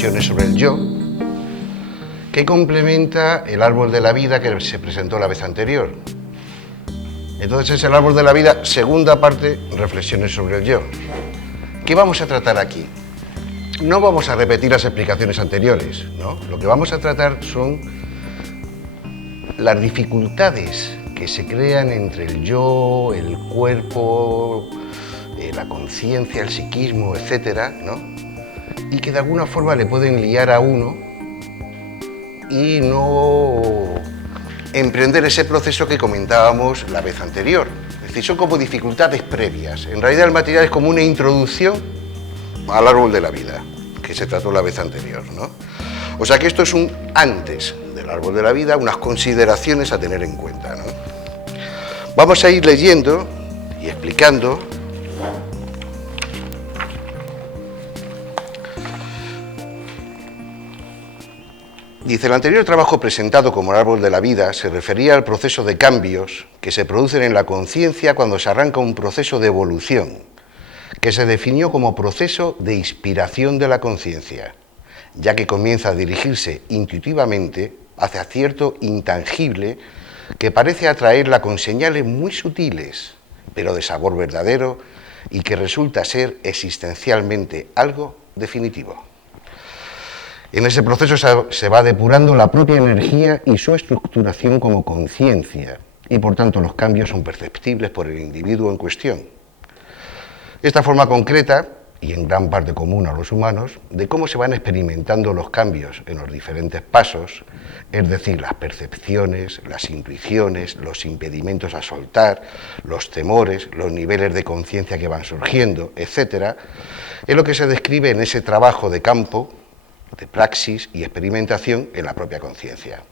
Reflexiones sobre el yo, que complementa el árbol de la vida que se presentó la vez anterior. Entonces es el árbol de la vida, segunda parte, Reflexiones sobre el yo. ¿Qué vamos a tratar aquí? No vamos a repetir las explicaciones anteriores, ¿no? Lo que vamos a tratar son las dificultades que se crean entre el yo, el cuerpo, la conciencia, el psiquismo, etcétera, ¿no? Y que de alguna forma le pueden liar a uno y no emprender ese proceso que comentábamos la vez anterior. Es decir, son como dificultades previas. En realidad el material es como una introducción al árbol de la vida, que se trató la vez anterior, ¿no? O sea que esto es un antes del árbol de la vida, unas consideraciones a tener en cuenta, ¿no? Vamos a ir leyendo y explicando Dice, el anterior trabajo presentado como el árbol de la vida se refería al proceso de cambios que se producen en la conciencia cuando se arranca un proceso de evolución, que se definió como proceso de inspiración de la conciencia, ya que comienza a dirigirse intuitivamente hacia cierto intangible que parece atraerla con señales muy sutiles, pero de sabor verdadero y que resulta ser existencialmente algo definitivo. En ese proceso se va depurando la propia energía y su estructuración como conciencia, y por tanto los cambios son perceptibles por el individuo en cuestión. Esta forma concreta, y en gran parte común a los humanos, de cómo se van experimentando los cambios en los diferentes pasos, es decir, las percepciones, las intuiciones, los impedimentos a soltar, los temores, los niveles de conciencia que van surgiendo, etc., es lo que se describe en ese trabajo de campo, de praxis y experimentación en la propia conciencia.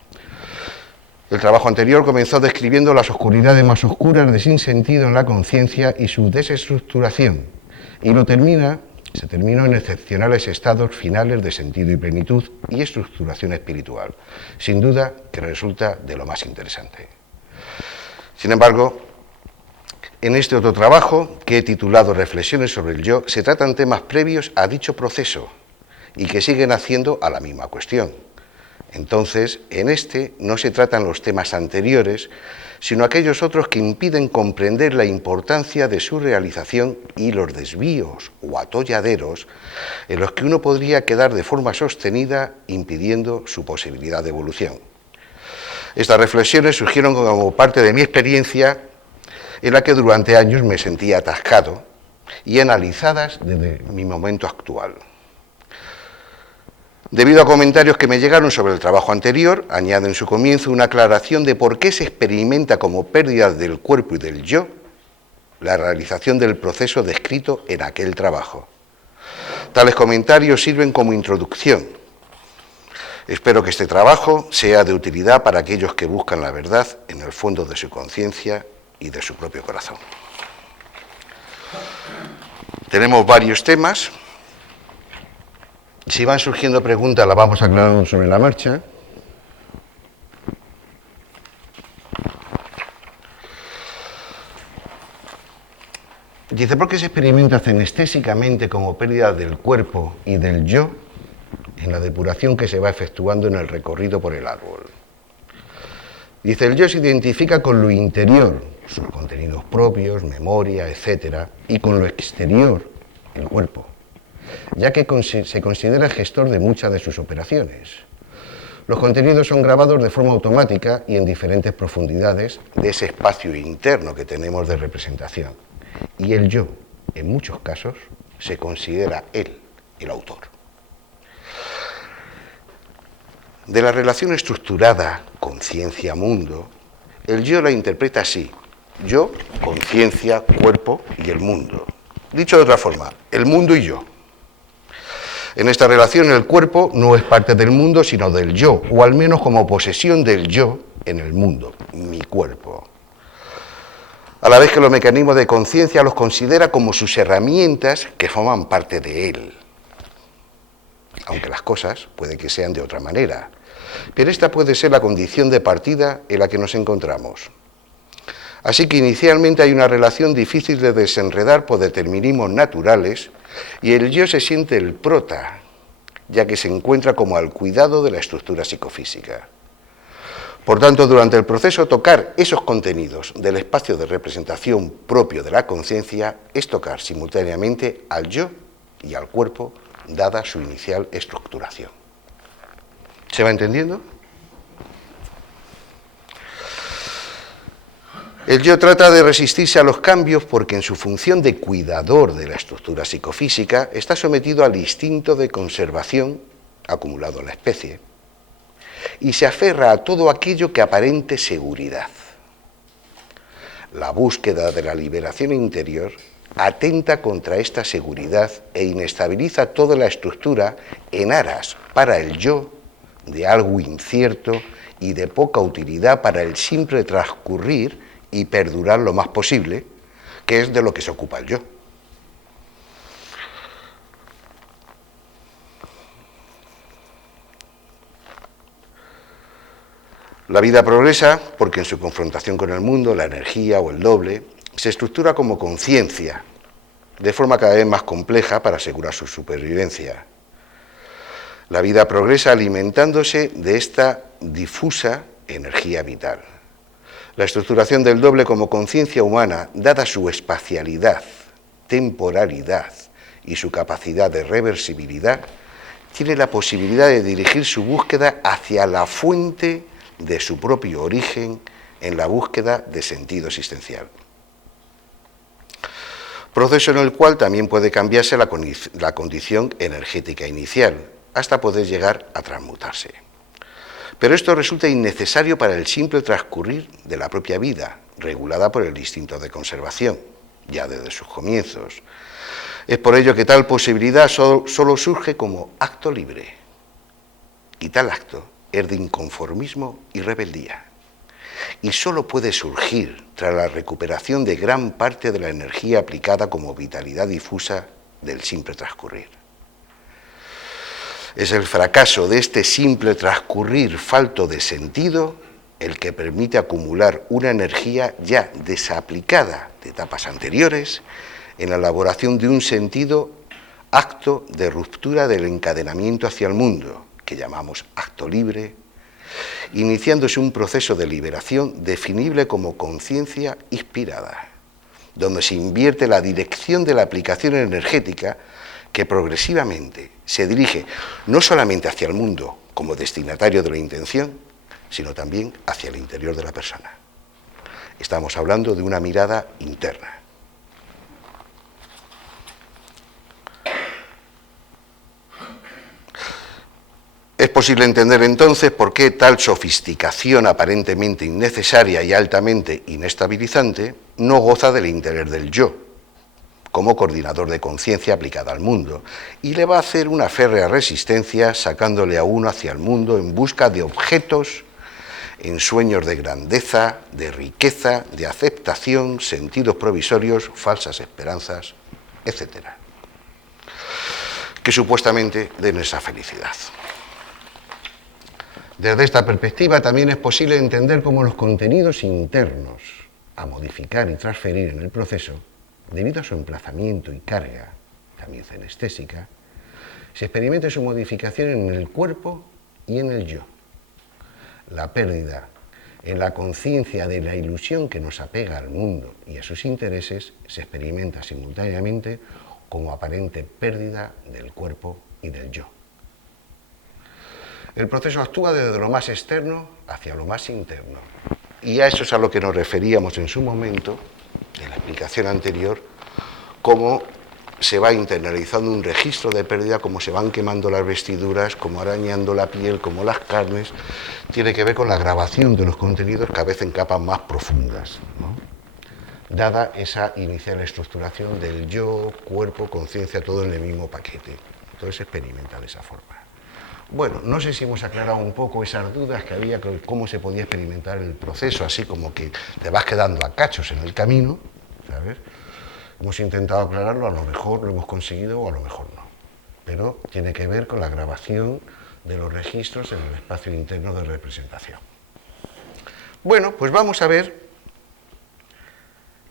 El trabajo anterior comenzó describiendo las oscuridades más oscuras de sinsentido en la conciencia y su desestructuración, y se terminó en excepcionales estados finales de sentido y plenitud y estructuración espiritual, sin duda que resulta de lo más interesante. Sin embargo, en este otro trabajo, que he titulado Reflexiones sobre el yo, se tratan temas previos a dicho proceso, y que siguen haciendo a la misma cuestión. Entonces, en este no se tratan los temas anteriores, sino aquellos otros que impiden comprender la importancia de su realización y los desvíos o atolladeros en los que uno podría quedar de forma sostenida, impidiendo su posibilidad de evolución. Estas reflexiones surgieron como parte de mi experiencia, en la que durante años me sentía atascado, y analizadas desde mi momento actual. Debido a comentarios que me llegaron sobre el trabajo anterior, añado en su comienzo una aclaración de por qué se experimenta como pérdida del cuerpo y del yo la realización del proceso descrito en aquel trabajo. Tales comentarios sirven como introducción. Espero que este trabajo sea de utilidad para aquellos que buscan la verdad en el fondo de su conciencia y de su propio corazón. Tenemos varios temas. Si van surgiendo preguntas, las vamos aclarando sobre la marcha. Dice, ¿por qué se experimenta cenestésicamente como pérdida del cuerpo y del yo en la depuración que se va efectuando en el recorrido por el árbol? Dice, el yo se identifica con lo interior, sus contenidos propios, memoria, etc., y con lo exterior, el cuerpo, ya que se considera el gestor de muchas de sus operaciones. Los contenidos son grabados de forma automática y en diferentes profundidades de ese espacio interno que tenemos de representación. Y el yo, en muchos casos, se considera él, el autor. De la relación estructurada conciencia-mundo, el yo la interpreta así: yo, conciencia, cuerpo y el mundo. Dicho de otra forma, el mundo y yo. En esta relación el cuerpo no es parte del mundo, sino del yo, o al menos como posesión del yo en el mundo, mi cuerpo. A la vez que los mecanismos de conciencia los considera como sus herramientas que forman parte de él. Aunque las cosas puede que sean de otra manera, pero esta puede ser la condición de partida en la que nos encontramos. Así que inicialmente hay una relación difícil de desenredar por determinismos naturales, y el yo se siente el prota, ya que se encuentra como al cuidado de la estructura psicofísica. Por tanto, durante el proceso, tocar esos contenidos del espacio de representación propio de la conciencia es tocar simultáneamente al yo y al cuerpo, dada su inicial estructuración. ¿Se va entendiendo? El yo trata de resistirse a los cambios porque en su función de cuidador de la estructura psicofísica está sometido al instinto de conservación acumulado en la especie y se aferra a todo aquello que aparente seguridad. La búsqueda de la liberación interior atenta contra esta seguridad e inestabiliza toda la estructura en aras para el yo de algo incierto y de poca utilidad para el simple transcurrir y perdurar lo más posible, que es de lo que se ocupa el yo. La vida progresa porque en su confrontación con el mundo, la energía o el doble se estructura como conciencia, de forma cada vez más compleja para asegurar su supervivencia. La vida progresa alimentándose de esta difusa energía vital. La estructuración del doble como conciencia humana, dada su espacialidad, temporalidad y su capacidad de reversibilidad, tiene la posibilidad de dirigir su búsqueda hacia la fuente de su propio origen en la búsqueda de sentido existencial. Proceso en el cual también puede cambiarse la condición energética inicial, hasta poder llegar a transmutarse. Pero esto resulta innecesario para el simple transcurrir de la propia vida, regulada por el instinto de conservación, ya desde sus comienzos. Es por ello que tal posibilidad solo surge como acto libre. Y tal acto es de inconformismo y rebeldía. Y solo puede surgir tras la recuperación de gran parte de la energía aplicada como vitalidad difusa del simple transcurrir. Es el fracaso de este simple transcurrir falto de sentido el que permite acumular una energía ya desaplicada de etapas anteriores en la elaboración de un sentido acto de ruptura del encadenamiento hacia el mundo, que llamamos acto libre, iniciándose un proceso de liberación definible como conciencia inspirada, donde se invierte la dirección de la aplicación energética que progresivamente se dirige no solamente hacia el mundo como destinatario de la intención, sino también hacia el interior de la persona. Estamos hablando de una mirada interna. Es posible entender entonces por qué tal sofisticación aparentemente innecesaria y altamente inestabilizante no goza del interés del yo, como coordinador de conciencia aplicada al mundo, y le va a hacer una férrea resistencia sacándole a uno hacia el mundo en busca de objetos, en sueños de grandeza, de riqueza, de aceptación, sentidos provisorios, falsas esperanzas, etc., que supuestamente den esa felicidad. Desde esta perspectiva también es posible entender cómo los contenidos internos a modificar y transferir en el proceso, debido a su emplazamiento y carga, también cenestésica, se experimenta su modificación en el cuerpo y en el yo. La pérdida en la conciencia de la ilusión que nos apega al mundo y a sus intereses se experimenta simultáneamente como aparente pérdida del cuerpo y del yo. El proceso actúa desde lo más externo hacia lo más interno. Y a eso es a lo que nos referíamos en su momento, en la explicación anterior, cómo se va internalizando un registro de pérdida, cómo se van quemando las vestiduras, cómo arañando la piel, como las carnes, tiene que ver con la grabación de los contenidos cada vez en capas más profundas, ¿no? Dada esa inicial estructuración del yo, cuerpo, conciencia, todo en el mismo paquete. Entonces se experimenta de esa forma. Bueno, no sé si hemos aclarado un poco esas dudas que había, cómo se podía experimentar el proceso, así como que te vas quedando a cachos en el camino, ¿sabes? Hemos intentado aclararlo, a lo mejor lo hemos conseguido o a lo mejor no. Pero tiene que ver con la grabación de los registros en el espacio interno de representación. Bueno, pues vamos a ver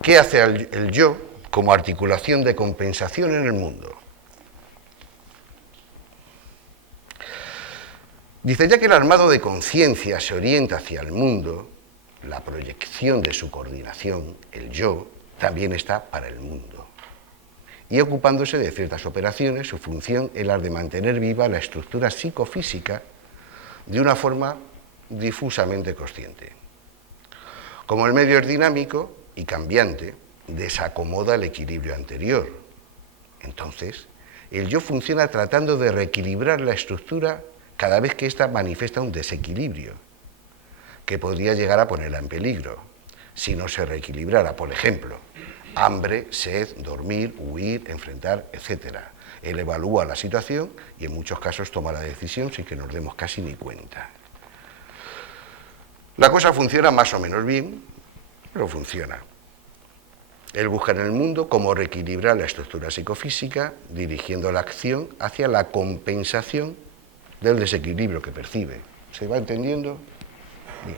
qué hace el yo como articulación de compensación en el mundo. Dice, ya que el armado de conciencia se orienta hacia el mundo, la proyección de su coordinación, el yo, también está para el mundo. Y ocupándose de ciertas operaciones, su función es la de mantener viva la estructura psicofísica de una forma difusamente consciente. Como el medio es dinámico y cambiante, desacomoda el equilibrio anterior. Entonces, el yo funciona tratando de reequilibrar la estructura cada vez que ésta manifiesta un desequilibrio, que podría llegar a ponerla en peligro, si no se reequilibrara, por ejemplo, hambre, sed, dormir, huir, enfrentar, etc. Él evalúa la situación y en muchos casos toma la decisión sin que nos demos casi ni cuenta. La cosa funciona más o menos bien, pero funciona. Él busca en el mundo cómo reequilibrar la estructura psicofísica, dirigiendo la acción hacia la compensación del desequilibrio que percibe. ¿Se va entendiendo? Bien.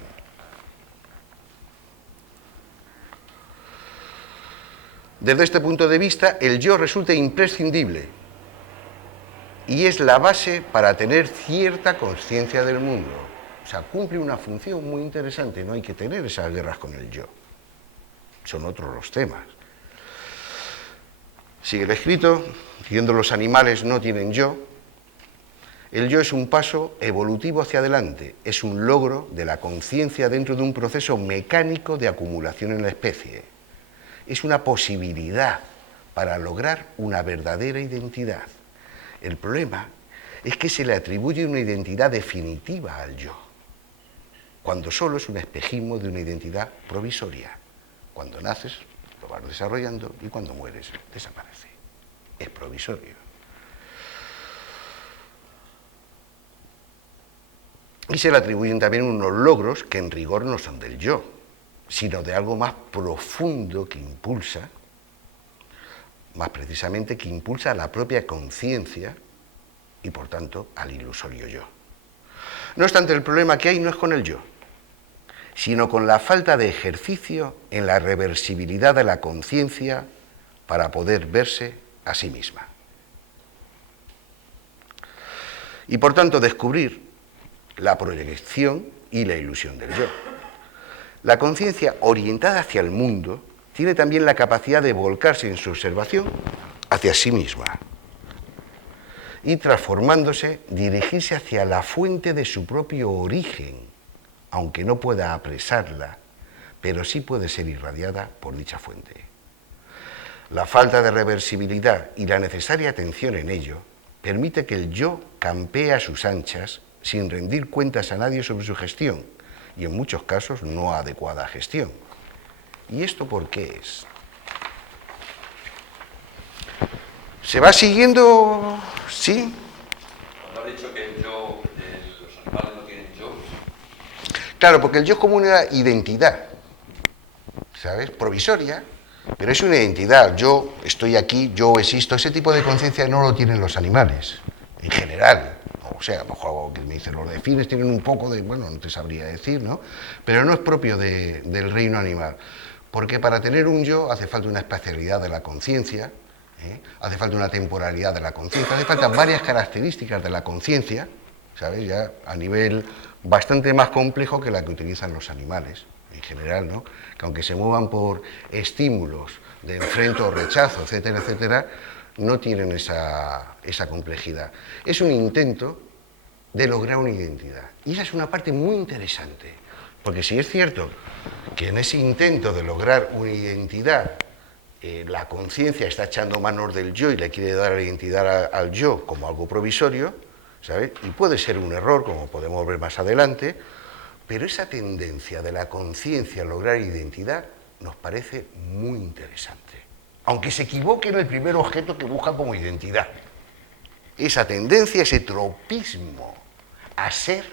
Desde este punto de vista, el yo resulta imprescindible y es la base para tener cierta conciencia del mundo. O sea, cumple una función muy interesante, no hay que tener esas guerras con el yo. Son otros los temas. Sigue el escrito, diciendo los animales no tienen yo. El yo es un paso evolutivo hacia adelante, es un logro de la conciencia dentro de un proceso mecánico de acumulación en la especie. Es una posibilidad para lograr una verdadera identidad. El problema es que se le atribuye una identidad definitiva al yo, cuando solo es un espejismo de una identidad provisoria. Cuando naces, lo vas desarrollando y cuando mueres, desaparece. Es provisorio. Y se le atribuyen también unos logros que en rigor no son del yo, sino de algo más profundo que impulsa, más precisamente que impulsa a la propia conciencia y por tanto al ilusorio yo. No obstante, el problema que hay no es con el yo, sino con la falta de ejercicio en la reversibilidad de la conciencia para poder verse a sí misma. Y por tanto descubrir la proyección y la ilusión del yo. La conciencia orientada hacia el mundo tiene también la capacidad de volcarse en su observación hacia sí misma y transformándose, dirigirse hacia la fuente de su propio origen, aunque no pueda apresarla, pero sí puede ser irradiada por dicha fuente. La falta de reversibilidad y la necesaria atención en ello permite que el yo campee a sus anchas sin rendir cuentas a nadie sobre su gestión, y en muchos casos no adecuada gestión. ¿Y esto por qué es? ¿Se va siguiendo? ¿Sí? Cuando has dicho que el yo, los animales no tienen yo. Claro, porque el yo es como una identidad, ¿sabes? Provisoria, pero es una identidad. Yo estoy aquí, yo existo. Ese tipo de conciencia no lo tienen los animales, en general. O sea, a lo mejor que me dicen, los delfines tienen un poco de, bueno, no te sabría decir, ¿no? Pero no es propio del reino animal. Porque para tener un yo hace falta una espacialidad de la conciencia, hace falta una temporalidad de la conciencia, hace falta varias características de la conciencia, ¿sabes? Ya a nivel bastante más complejo que la que utilizan los animales, en general, ¿no? Que aunque se muevan por estímulos de enfrento o rechazo, etcétera, etcétera, no tienen esa complejidad. Es un intento de lograr una identidad. Y esa es una parte muy interesante, porque si es cierto que en ese intento de lograr una identidad la conciencia está echando manos del yo y le quiere dar la identidad al yo como algo provisorio, ¿sabes? Y puede ser un error, como podemos ver más adelante, pero esa tendencia de la conciencia a lograr identidad nos parece muy interesante. Aunque se equivoque en el primer objeto que busca como identidad. Esa tendencia, ese tropismo a ser,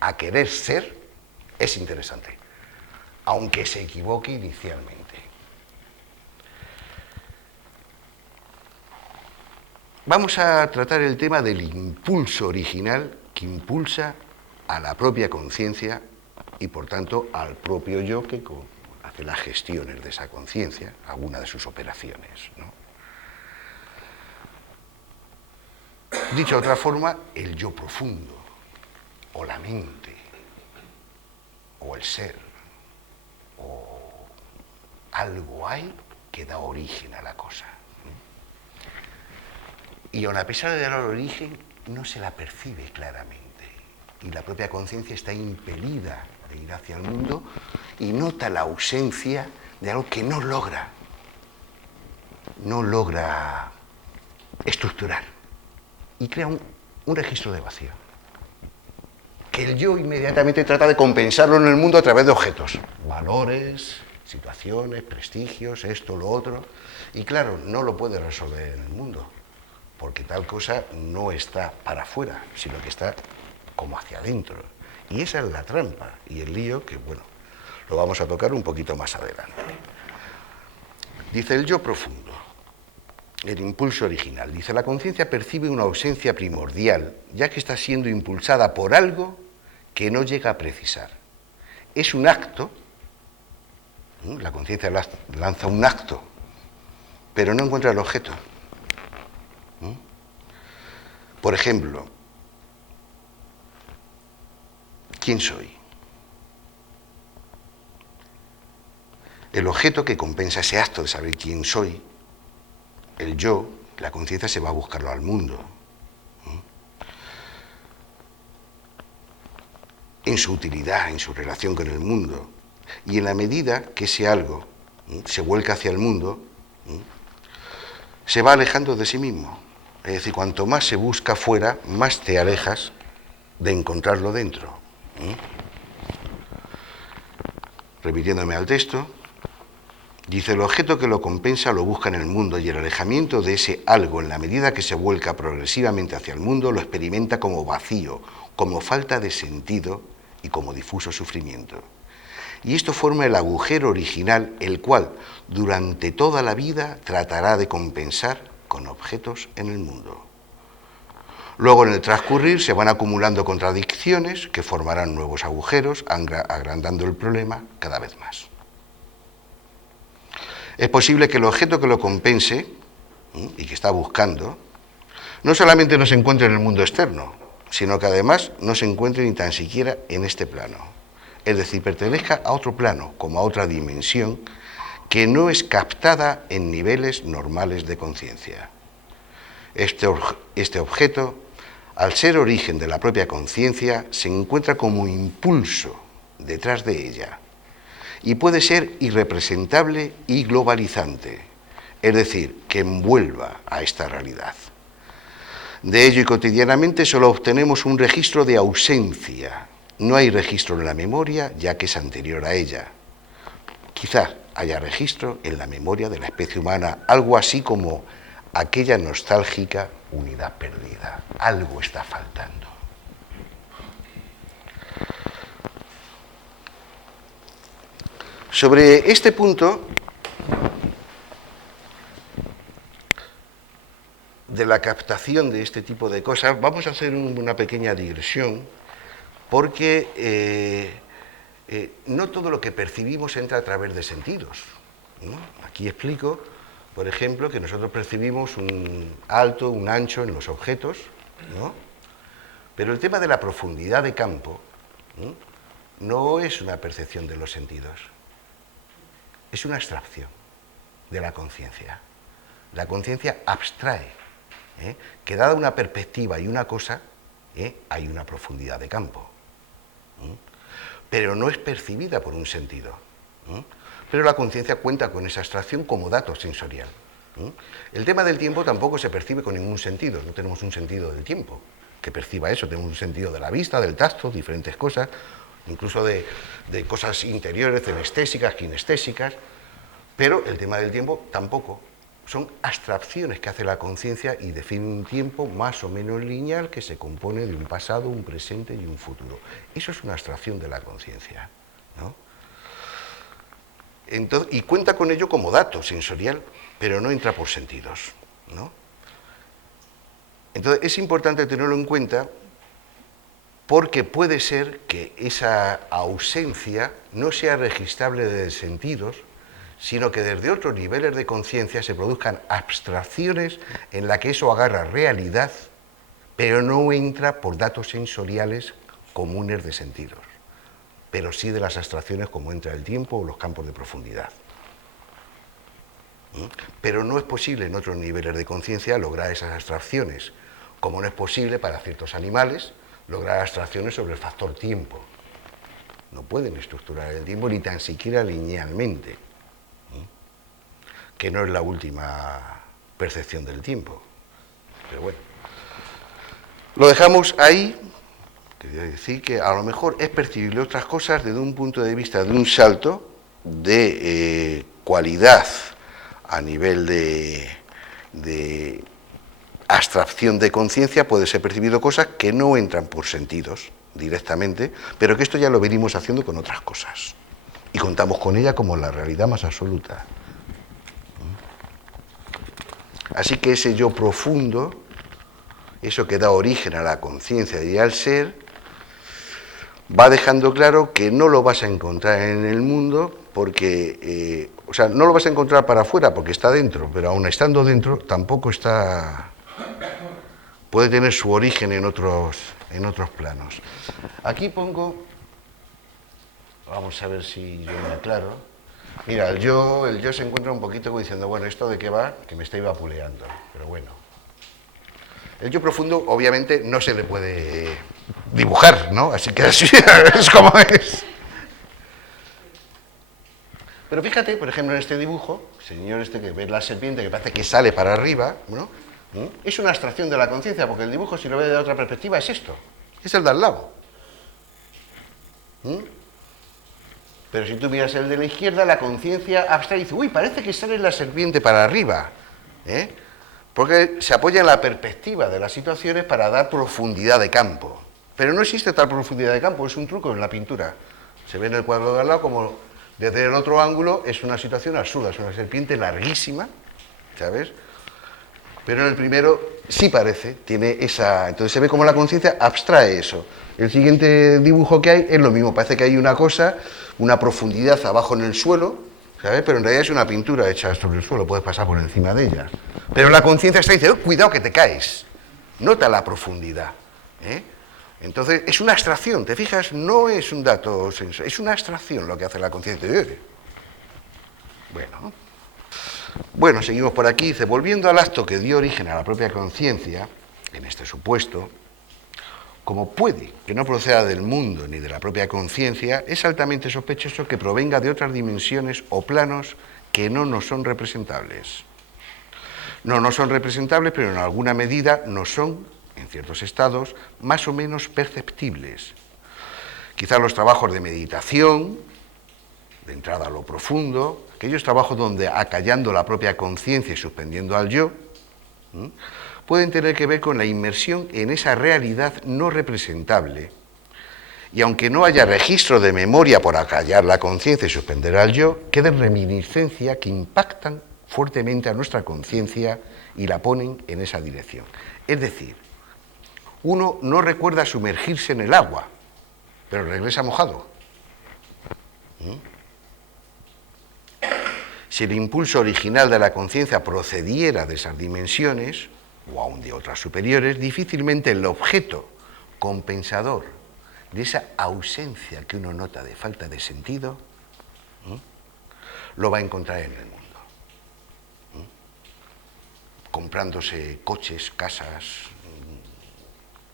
a querer ser, es interesante, aunque se equivoque inicialmente. Vamos a tratar el tema del impulso original que impulsa a la propia conciencia y, por tanto, al propio yo que hace las gestiones de esa conciencia, alguna de sus operaciones, ¿no? Dicho de otra forma, el yo profundo. o la mente, o el ser, o algo hay que da origen a la cosa. Y aun a pesar de dar origen, no se la percibe claramente. Y la propia conciencia está impelida de ir hacia el mundo y nota la ausencia de algo que no logra estructurar. Y crea un registro de vacío. Que el yo inmediatamente trata de compensarlo en el mundo a través de objetos. Valores, situaciones, prestigios, esto, lo otro. Y claro, no lo puede resolver en el mundo. Porque tal cosa no está para afuera, sino que está como hacia adentro. Y esa es la trampa y el lío que, bueno, lo vamos a tocar un poquito más adelante. Dice el yo profundo, el impulso original. Dice, la conciencia percibe una ausencia primordial, ya que está siendo impulsada por algo que no llega a precisar. Es un acto, la conciencia lanza un acto, pero no encuentra el objeto. Por ejemplo, ¿quién soy? El objeto que compensa ese acto de saber quién soy, el yo, la conciencia se va a buscarlo al mundo. En su utilidad, en su relación con el mundo. Y en la medida que ese algo se vuelca hacia el mundo, se va alejando de sí mismo. Es decir, cuanto más se busca fuera, más te alejas de encontrarlo dentro. Repitiéndome al texto, dice, el objeto que lo compensa lo busca en el mundo y el alejamiento de ese algo, en la medida que se vuelca progresivamente hacia el mundo, lo experimenta como vacío, como falta de sentido y como difuso sufrimiento. Y esto forma el agujero original, el cual durante toda la vida tratará de compensar con objetos en el mundo. Luego, en el transcurrir, se van acumulando contradicciones que formarán nuevos agujeros, agrandando el problema cada vez más. Es posible que el objeto que lo compense y que está buscando no solamente no se encuentre en el mundo externo, sino que además no se encuentre ni tan siquiera en este plano. Es decir, pertenezca a otro plano, como a otra dimensión, que no es captada en niveles normales de conciencia. Este objeto, al ser origen de la propia conciencia, se encuentra como impulso detrás de ella y puede ser irrepresentable y globalizante, es decir, que envuelva a esta realidad. De ello y cotidianamente solo obtenemos un registro de ausencia. No hay registro en la memoria, ya que es anterior a ella. Quizás haya registro en la memoria de la especie humana, algo así como aquella nostálgica unidad perdida. Algo está faltando. Sobre este punto de la captación de este tipo de cosas, vamos a hacer una pequeña digresión, porque no todo lo que percibimos entra a través de sentidos, ¿no? Aquí explico, por ejemplo, que nosotros percibimos un alto, un ancho en los objetos, ¿no? Pero el tema de la profundidad de campo, no es una percepción de los sentidos, es una abstracción de la conciencia. La conciencia abstrae, que dada una perspectiva y una cosa, hay una profundidad de campo. Pero no es percibida por un sentido. Pero la conciencia cuenta con esa abstracción como dato sensorial. El tema del tiempo tampoco se percibe con ningún sentido, no tenemos un sentido del tiempo que perciba eso, tenemos un sentido de la vista, del tacto, diferentes cosas, incluso de cosas interiores, anestésicas, kinestésicas, pero el tema del tiempo tampoco. Son abstracciones que hace la conciencia y define un tiempo más o menos lineal que se compone de un pasado, un presente y un futuro. Eso es una abstracción de la conciencia, ¿no? Entonces, y cuenta con ello como dato sensorial, pero no entra por sentidos, ¿no? Entonces, es importante tenerlo en cuenta porque puede ser que esa ausencia no sea registrable desde sentidos, sino que desde otros niveles de conciencia se produzcan abstracciones en las que eso agarra realidad, pero no entra por datos sensoriales comunes de sentidos, pero sí de las abstracciones como entra el tiempo o los campos de profundidad. Pero no es posible en otros niveles de conciencia lograr esas abstracciones, como no es posible para ciertos animales lograr abstracciones sobre el factor tiempo. No pueden estructurar el tiempo ni tan siquiera linealmente, que no es la última percepción del tiempo. Pero bueno, lo dejamos ahí. Quería decir que a lo mejor es percibible otras cosas desde un punto de vista de un salto de cualidad a nivel de abstracción de conciencia, puede ser percibido cosas que no entran por sentidos directamente, pero que esto ya lo venimos haciendo con otras cosas y contamos con ella como la realidad más absoluta. Así que ese yo profundo, eso que da origen a la conciencia y al ser, va dejando claro que no lo vas a encontrar en el mundo porque, o sea, no lo vas a encontrar para afuera porque está dentro, pero aun estando dentro tampoco está, puede tener su origen en otros planos. Aquí pongo, vamos a ver si yo me aclaro. Mira, el yo se encuentra un poquito como diciendo, bueno, ¿esto de qué va? Que me estoy vapuleando, pero bueno. El yo profundo, obviamente, no se le puede dibujar, ¿no? Así que así es como es. Pero fíjate, por ejemplo, en este dibujo, el señor este que ve la serpiente que parece que sale para arriba, ¿no? Es una abstracción de la conciencia, porque el dibujo, si lo ve de otra perspectiva, es esto, es el de al lado. Pero si tú miras el de la izquierda, la conciencia abstrae y dice, uy, parece que sale la serpiente para arriba, porque se apoya en la perspectiva de las situaciones para dar profundidad de campo. Pero no existe tal profundidad de campo, es un truco en la pintura. Se ve en el cuadro de al lado como desde el otro ángulo es una situación absurda, es una serpiente larguísima, ¿sabes? Pero en el primero sí parece, tiene esa... Entonces se ve como la conciencia abstrae eso. El siguiente dibujo que hay es lo mismo, parece que hay una cosa, una profundidad abajo en el suelo, ¿sabes? Pero en realidad es una pintura hecha sobre el suelo, puedes pasar por encima de ella. Pero la conciencia está diciendo, cuidado que te caes, nota la profundidad, Entonces es una abstracción, ¿te fijas? No es un dato sensorial, es una abstracción lo que hace la conciencia. Bueno, seguimos por aquí. Dice, volviendo al acto que dio origen a la propia conciencia, en este supuesto, como puede que no proceda del mundo ni de la propia conciencia, es altamente sospechoso que provenga de otras dimensiones o planos que no nos son representables. No son representables, pero en alguna medida no son, en ciertos estados, más o menos perceptibles. Quizás los trabajos de meditación, de entrada a lo profundo, aquellos trabajos donde acallando la propia conciencia y suspendiendo al yo, pueden tener que ver con la inmersión en esa realidad no representable. Y aunque no haya registro de memoria por acallar la conciencia y suspender al yo, quedan reminiscencias que impactan fuertemente a nuestra conciencia y la ponen en esa dirección. Es decir, uno no recuerda sumergirse en el agua, pero regresa mojado. Si el impulso original de la conciencia procediera de esas dimensiones, o aún de otras superiores, difícilmente el objeto compensador de esa ausencia que uno nota de falta de sentido, lo va a encontrar en el mundo. Comprándose coches, casas,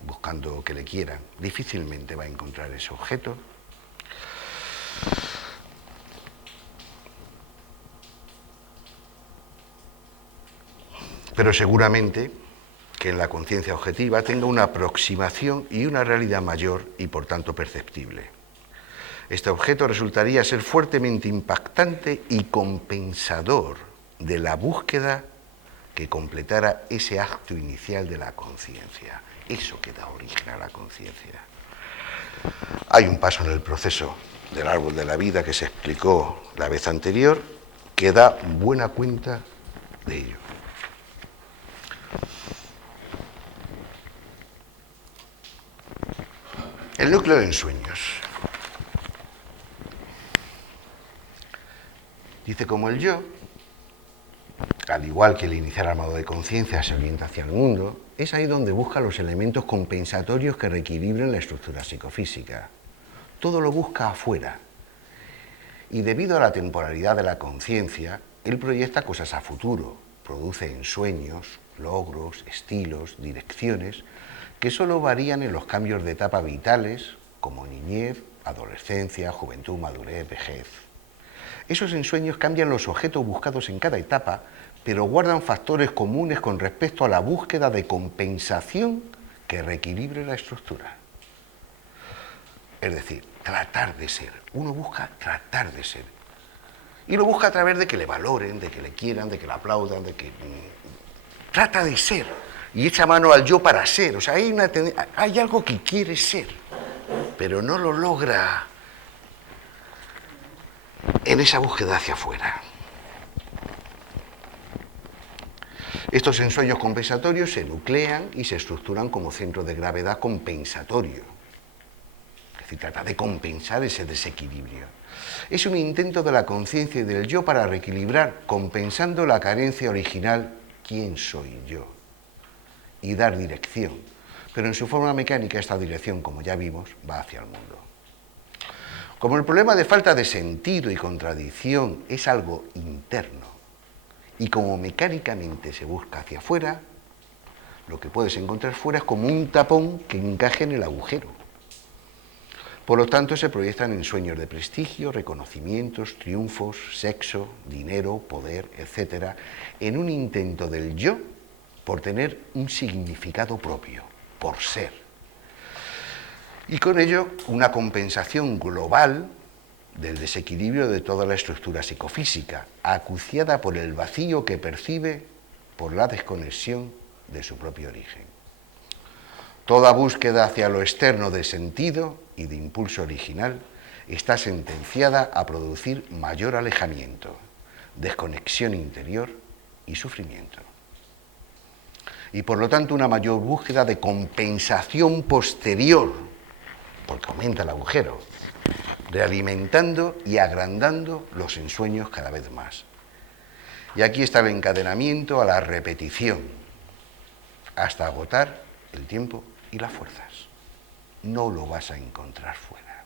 buscando que le quieran, difícilmente va a encontrar ese objeto. Pero seguramente que en la conciencia objetiva tenga una aproximación y una realidad mayor y por tanto perceptible. Este objeto resultaría ser fuertemente impactante y compensador de la búsqueda que completara ese acto inicial de la conciencia, eso que da origen a la conciencia. Hay un paso en el proceso del árbol de la vida que se explicó la vez anterior que da buena cuenta de ello. El núcleo de ensueños. Dice, como el yo al igual que el inicial armado de conciencia se orienta hacia el mundo, es ahí donde busca los elementos compensatorios que reequilibren la estructura psicofísica. Todo lo busca afuera. Y debido a la temporalidad de la conciencia, él proyecta cosas a futuro, produce ensueños, logros, estilos, direcciones, que solo varían en los cambios de etapa vitales, como niñez, adolescencia, juventud, madurez, vejez. Esos ensueños cambian los objetos buscados en cada etapa, pero guardan factores comunes con respecto a la búsqueda de compensación que reequilibre la estructura. Es decir, tratar de ser. Uno busca tratar de ser. Y lo busca a través de que le valoren, de que le quieran, de que le aplaudan, de que... Trata de ser. Y echa mano al yo para ser. O sea, hay algo que quiere ser, pero no lo logra en esa búsqueda hacia afuera. Estos ensueños compensatorios se nuclean y se estructuran como centro de gravedad compensatorio. Es decir, trata de compensar ese desequilibrio. Es un intento de la conciencia y del yo para reequilibrar, compensando la carencia original, ¿quién soy yo? Y dar dirección. Pero en su forma mecánica esta dirección, como ya vimos, va hacia el mundo. Como el problema de falta de sentido y contradicción es algo interno, y como mecánicamente se busca hacia afuera, lo que puedes encontrar fuera es como un tapón que encaje en el agujero. Por lo tanto, se proyectan en sueños de prestigio, reconocimientos, triunfos, sexo, dinero, poder, etc., en un intento del yo por tener un significado propio, por ser. Y con ello, una compensación global del desequilibrio de toda la estructura psicofísica, acuciada por el vacío que percibe por la desconexión de su propio origen. Toda búsqueda hacia lo externo de sentido y de impulso original está sentenciada a producir mayor alejamiento, desconexión interior y sufrimiento. Y por lo tanto una mayor búsqueda de compensación posterior, porque aumenta el agujero, realimentando y agrandando los ensueños cada vez más. Y aquí está el encadenamiento a la repetición, hasta agotar el tiempo y las fuerzas. No lo vas a encontrar fuera.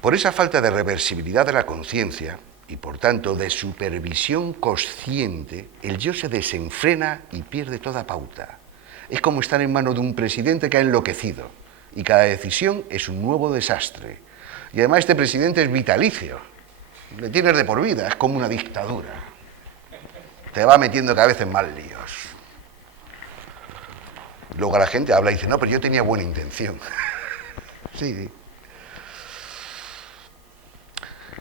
Por esa falta de reversibilidad de la conciencia, y por tanto de supervisión consciente, el yo se desenfrena y pierde toda pauta. Es como estar en manos de un presidente que ha enloquecido y cada decisión es un nuevo desastre. Y además este presidente es vitalicio, le tienes de por vida, es como una dictadura. Te va metiendo cada vez en más líos. Luego la gente habla y dice, no, pero yo tenía buena intención. Sí.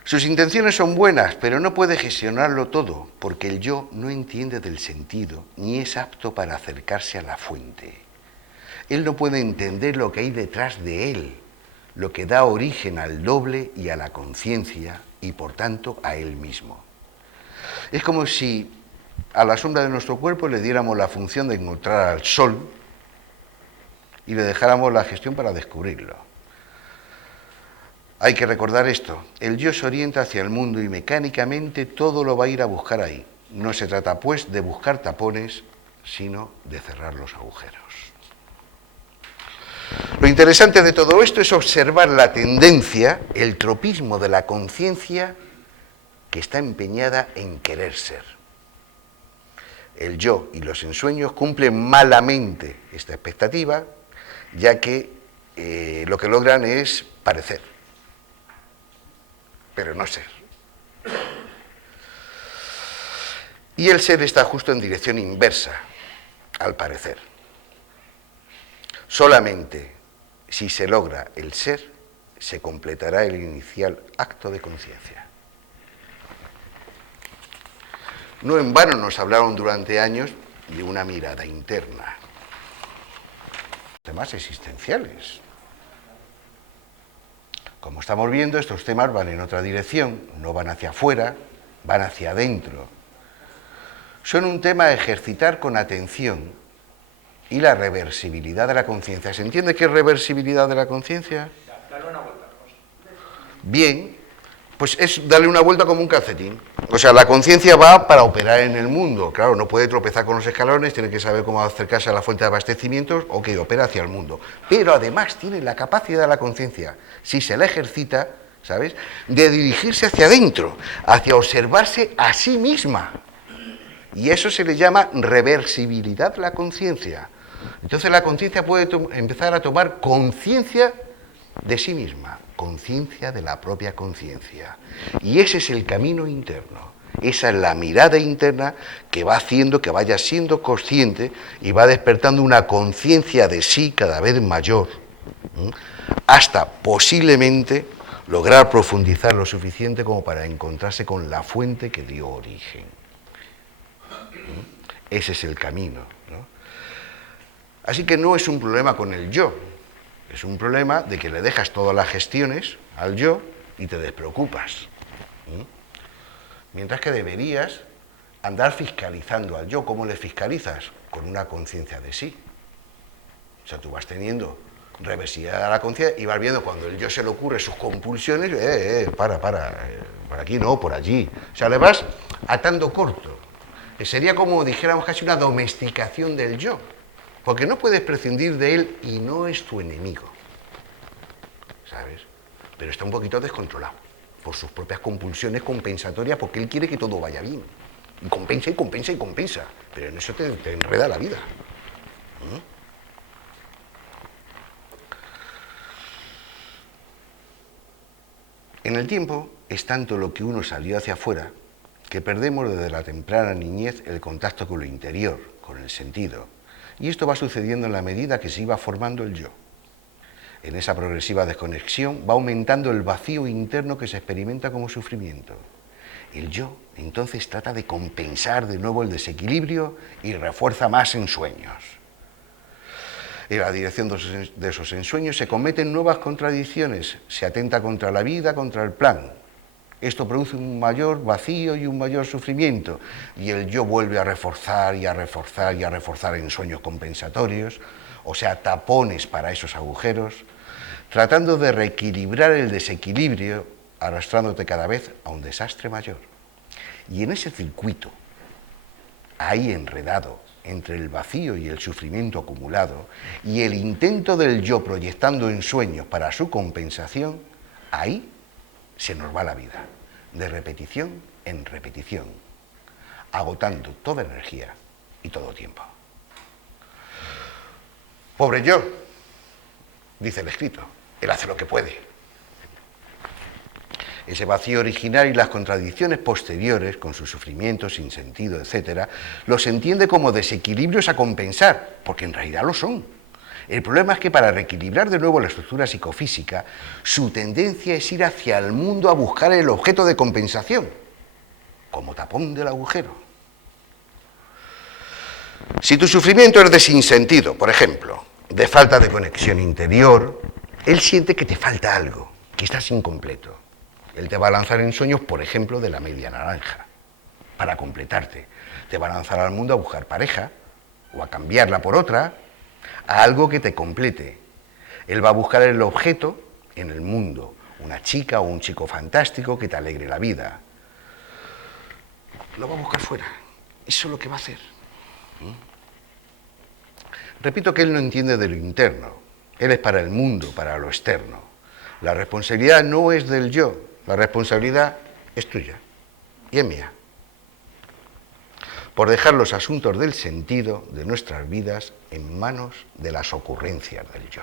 Sus intenciones son buenas, pero no puede gestionarlo todo, porque el yo no entiende del sentido, ni es apto para acercarse a la fuente. Él no puede entender lo que hay detrás de él, lo que da origen al doble y a la conciencia, y por tanto a él mismo. Es como si a la sombra de nuestro cuerpo le diéramos la función de encontrar al sol y le dejáramos la gestión para descubrirlo. Hay que recordar esto, el yo se orienta hacia el mundo y mecánicamente todo lo va a ir a buscar ahí. No se trata pues de buscar tapones, sino de cerrar los agujeros. Lo interesante de todo esto es observar la tendencia, el tropismo de la conciencia que está empeñada en querer ser. El yo y los ensueños cumplen malamente esta expectativa, ya que lo que logran es parecer, pero no ser. Y el ser está justo en dirección inversa al parecer. Solamente si se logra el ser, se completará el inicial acto de conciencia. No en vano nos hablaron durante años de una mirada interna. Temas existenciales. Como estamos viendo, estos temas van en otra dirección, no van hacia afuera, van hacia adentro. Son un tema a ejercitar con atención y la reversibilidad de la conciencia. ¿Se entiende qué es reversibilidad de la conciencia? Darle una vuelta. Bien, Pues es darle una vuelta como un calcetín. O sea, la conciencia va para operar en el mundo. Claro, no puede tropezar con los escalones, tiene que saber cómo acercarse a la fuente de abastecimiento o que opera hacia el mundo. Pero además tiene la capacidad de la conciencia, si se la ejercita, ¿sabes?, de dirigirse hacia adentro, hacia observarse a sí misma. Y eso se le llama reversibilidad de la conciencia. Entonces la conciencia puede empezar a tomar conciencia de sí misma, conciencia de la propia conciencia. Y ese es el camino interno, esa es la mirada interna que va haciendo que vaya siendo consciente y va despertando una conciencia de sí cada vez mayor, hasta posiblemente lograr profundizar lo suficiente como para encontrarse con la fuente que dio origen. Ese es el camino, ¿no? Así que no es un problema con el yo, es un problema de que le dejas todas las gestiones al yo y te despreocupas. Mientras que deberías andar fiscalizando al yo. ¿Cómo le fiscalizas? Con una conciencia de sí. O sea, tú vas teniendo reversibilidad de la conciencia y vas viendo cuando el yo se le ocurre sus compulsiones, por aquí no, por allí. O sea, le vas atando corto. Sería como, dijéramos, casi una domesticación del yo. Porque no puedes prescindir de él y no es tu enemigo, ¿sabes? Pero está un poquito descontrolado por sus propias compulsiones compensatorias, porque él quiere que todo vaya bien. Y compensa y compensa y compensa. Pero en eso te enreda la vida. En el tiempo es tanto lo que uno salió hacia afuera que perdemos desde la temprana niñez el contacto con lo interior, con el sentido. Y esto va sucediendo en la medida que se iba formando el yo. En esa progresiva desconexión va aumentando el vacío interno que se experimenta como sufrimiento. El yo, entonces, trata de compensar de nuevo el desequilibrio y refuerza más ensueños. En la dirección de esos ensueños se cometen nuevas contradicciones, se atenta contra la vida, contra el plan. Esto produce un mayor vacío y un mayor sufrimiento, y el yo vuelve a reforzar y a reforzar y a reforzar ensueños compensatorios, o sea, tapones para esos agujeros, tratando de reequilibrar el desequilibrio, arrastrándote cada vez a un desastre mayor. Y en ese circuito, ahí enredado, entre el vacío y el sufrimiento acumulado, y el intento del yo proyectando ensueños para su compensación, ahí se nos va la vida, de repetición en repetición, agotando toda energía y todo tiempo. Pobre yo, dice el escrito, él hace lo que puede. Ese vacío original y las contradicciones posteriores, con sus sufrimientos, sinsentido, etc., los entiende como desequilibrios a compensar, porque en realidad lo son. El problema es que para reequilibrar de nuevo la estructura psicofísica, su tendencia es ir hacia el mundo a buscar el objeto de compensación, como tapón del agujero. Si tu sufrimiento es de sinsentido, por ejemplo, de falta de conexión interior, él siente que te falta algo, que estás incompleto. Él te va a lanzar en sueños, por ejemplo, de la media naranja, para completarte. Te va a lanzar al mundo a buscar pareja, o a cambiarla por otra, a algo que te complete. Él va a buscar el objeto en el mundo, una chica o un chico fantástico que te alegre la vida. Lo va a buscar fuera. Eso es lo que va a hacer. Repito que él no entiende de lo interno. Él es para el mundo, para lo externo. La responsabilidad no es del yo, la responsabilidad es tuya y es mía. Por dejar los asuntos del sentido de nuestras vidas en manos de las ocurrencias del yo.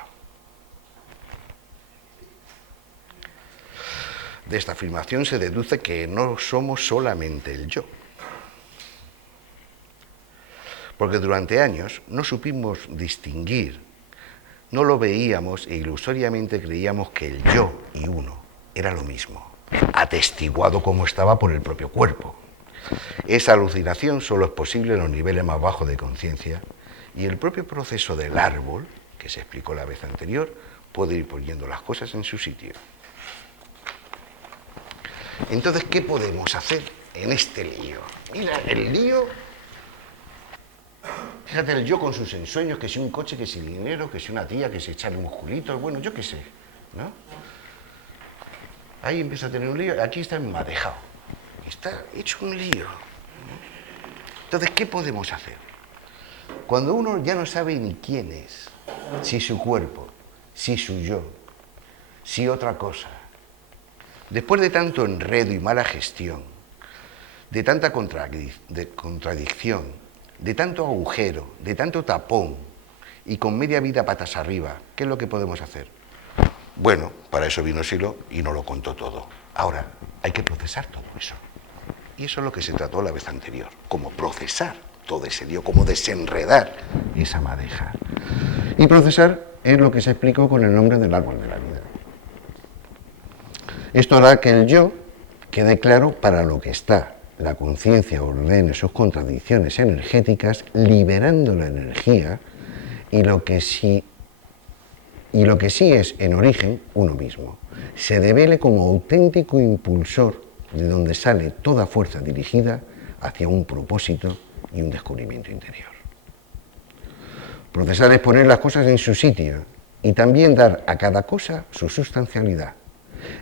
De esta afirmación se deduce que no somos solamente el yo. Porque durante años no supimos distinguir, no lo veíamos e ilusoriamente creíamos que el yo y uno era lo mismo, atestiguado como estaba por el propio cuerpo. Esa alucinación solo es posible en los niveles más bajos de conciencia y el propio proceso del árbol, que se explicó la vez anterior, puede ir poniendo las cosas en su sitio. Entonces, ¿qué podemos hacer en este lío? Mira, el lío, fíjate, el yo con sus ensueños, que si un coche, que si dinero, que si una tía, que si echarle musculitos, bueno, yo qué sé, ¿no? Ahí empieza a tener un lío, aquí está enmadejado. Está hecho un lío. Entonces, ¿qué podemos hacer? Cuando uno ya no sabe ni quién es, si su cuerpo, si su yo, si otra cosa, después de tanto enredo y mala gestión, de tanta contradicción, de tanto agujero, de tanto tapón, y con media vida patas arriba, ¿qué es lo que podemos hacer? Bueno, para eso vino Silo y nos lo contó todo. Ahora, hay que procesar todo eso. Y eso es lo que se trató la vez anterior, como procesar todo ese lío, como desenredar esa madeja. Y procesar es lo que se explicó con el nombre del árbol de la vida. Esto hará que el yo quede claro para lo que está. La conciencia ordene sus contradicciones energéticas, liberando la energía y lo que sí es en origen uno mismo. Se devele como auténtico impulsor de donde sale toda fuerza dirigida hacia un propósito y un descubrimiento interior. Procesar es poner las cosas en su sitio y también dar a cada cosa su sustancialidad.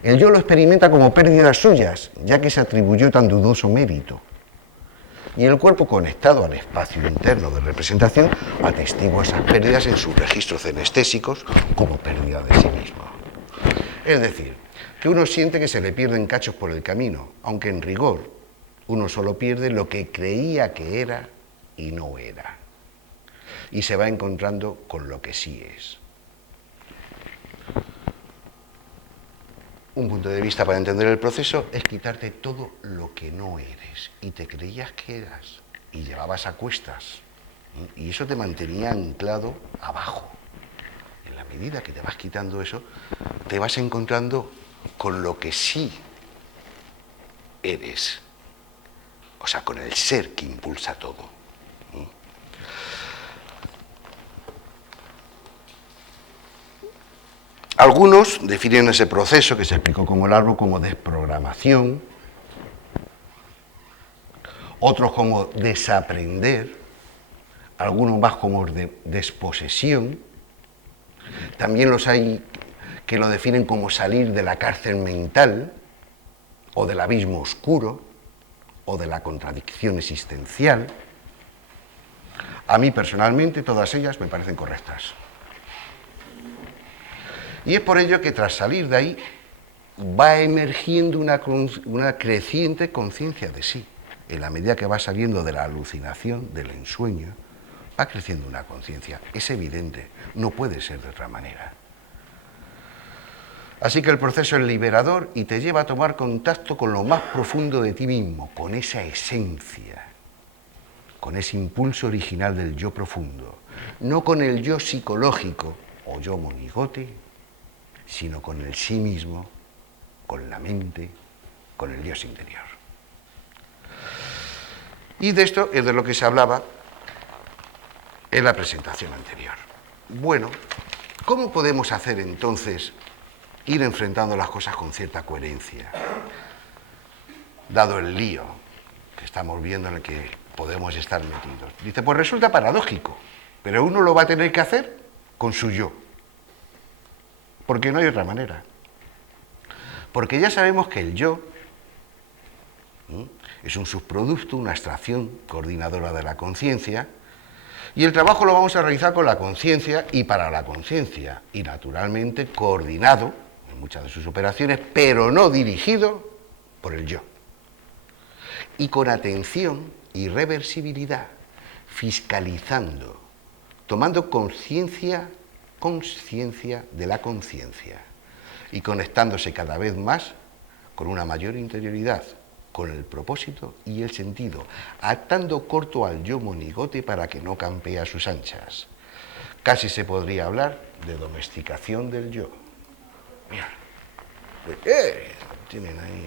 El yo lo experimenta como pérdidas suyas, ya que se atribuyó tan dudoso mérito. Y el cuerpo, conectado al espacio interno de representación, atestigua esas pérdidas en sus registros cenestésicos como pérdida de sí mismo. Es decir, que uno siente que se le pierden cachos por el camino, aunque en rigor uno solo pierde lo que creía que era y no era. Y se va encontrando con lo que sí es. Un punto de vista para entender el proceso es quitarte todo lo que no eres y te creías que eras y llevabas a cuestas. Y eso te mantenía anclado abajo. En la medida que te vas quitando eso, te vas encontrando con lo que sí eres. O sea, con el ser que impulsa todo. Algunos definen ese proceso, que se explicó como el árbol, como desprogramación, otros como desaprender, algunos más como desposesión, también los hay que lo definen como salir de la cárcel mental, o del abismo oscuro, o de la contradicción existencial. A mí personalmente todas ellas me parecen correctas. Y es por ello que tras salir de ahí va emergiendo una creciente conciencia de sí. En la medida que va saliendo de la alucinación, del ensueño, va creciendo una conciencia. Es evidente, no puede ser de otra manera. Así que el proceso es liberador y te lleva a tomar contacto con lo más profundo de ti mismo, con esa esencia, con ese impulso original del yo profundo, no con el yo psicológico o yo monigote, sino con el sí mismo, con la mente, con el Dios interior. Y de esto es de lo que se hablaba en la presentación anterior. Bueno, ¿cómo podemos hacer entonces ir enfrentando las cosas con cierta coherencia, dado el lío que estamos viendo en el que podemos estar metidos? Dice, pues resulta paradójico, pero uno lo va a tener que hacer con su yo, porque no hay otra manera. Porque ya sabemos que el yo es un subproducto, una abstracción coordinadora de la conciencia, y el trabajo lo vamos a realizar con la conciencia y para la conciencia, y naturalmente coordinado en muchas de sus operaciones, pero no dirigido por el yo. Y con atención y reversibilidad, fiscalizando, tomando conciencia de la conciencia y conectándose cada vez más con una mayor interioridad, con el propósito y el sentido, atando corto al yo monigote para que no campee a sus anchas. Casi se podría hablar de domesticación del yo. Mira, tienen ahí.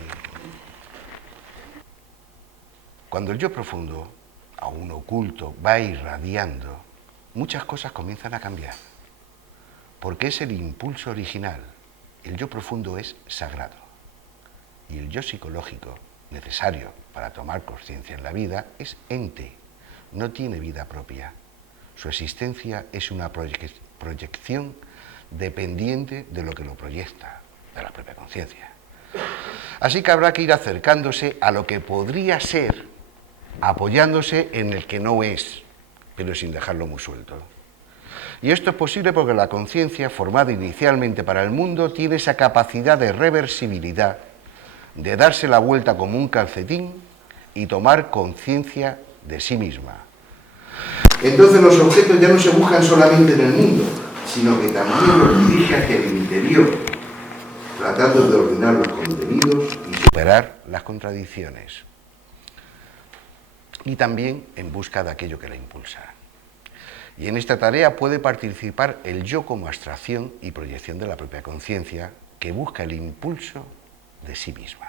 Cuando el yo profundo, aún oculto, va irradiando, muchas cosas comienzan a cambiar. Porque es el impulso original. El yo profundo es sagrado. Y el yo psicológico, necesario para tomar conciencia en la vida, es ente. No tiene vida propia. Su existencia es una proyección dependiente de lo que lo proyecta, de la propia conciencia. Así que habrá que ir acercándose a lo que podría ser, apoyándose en el que no es, pero sin dejarlo muy suelto. Y esto es posible porque la conciencia, formada inicialmente para el mundo, tiene esa capacidad de reversibilidad, de darse la vuelta como un calcetín y tomar conciencia de sí misma. Entonces los objetos ya no se buscan solamente en el mundo, sino que también los dirige hacia el interior, tratando de ordenar los contenidos y superar las contradicciones. Y también en busca de aquello que la impulsa. Y en esta tarea puede participar el yo como abstracción y proyección de la propia conciencia, que busca el impulso de sí misma.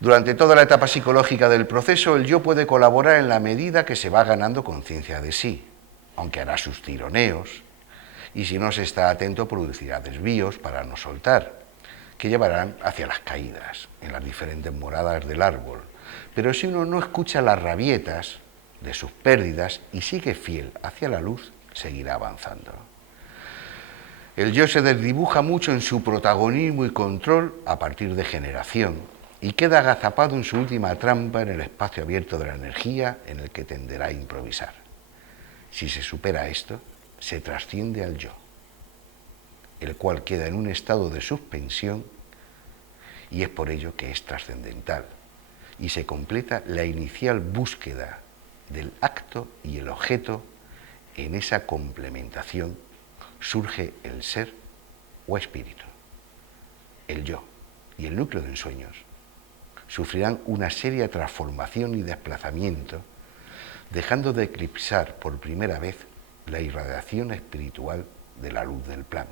Durante toda la etapa psicológica del proceso, el yo puede colaborar en la medida que se va ganando conciencia de sí, aunque hará sus tironeos, y si no se está atento producirá desvíos para no soltar, que llevarán hacia las caídas en las diferentes moradas del árbol. Pero si uno no escucha las rabietas de sus pérdidas y sigue fiel hacia la luz, seguirá avanzando. El yo se desdibuja mucho en su protagonismo y control a partir de generación y queda agazapado en su última trampa en el espacio abierto de la energía en el que tenderá a improvisar. Si se supera esto, se trasciende al yo, el cual queda en un estado de suspensión y es por ello que es trascendental y se completa la inicial búsqueda del acto y el objeto. En esa complementación surge el ser o espíritu. El yo y el núcleo de ensueños sufrirán una seria transformación y desplazamiento, dejando de eclipsar por primera vez la irradiación espiritual de la luz del plan,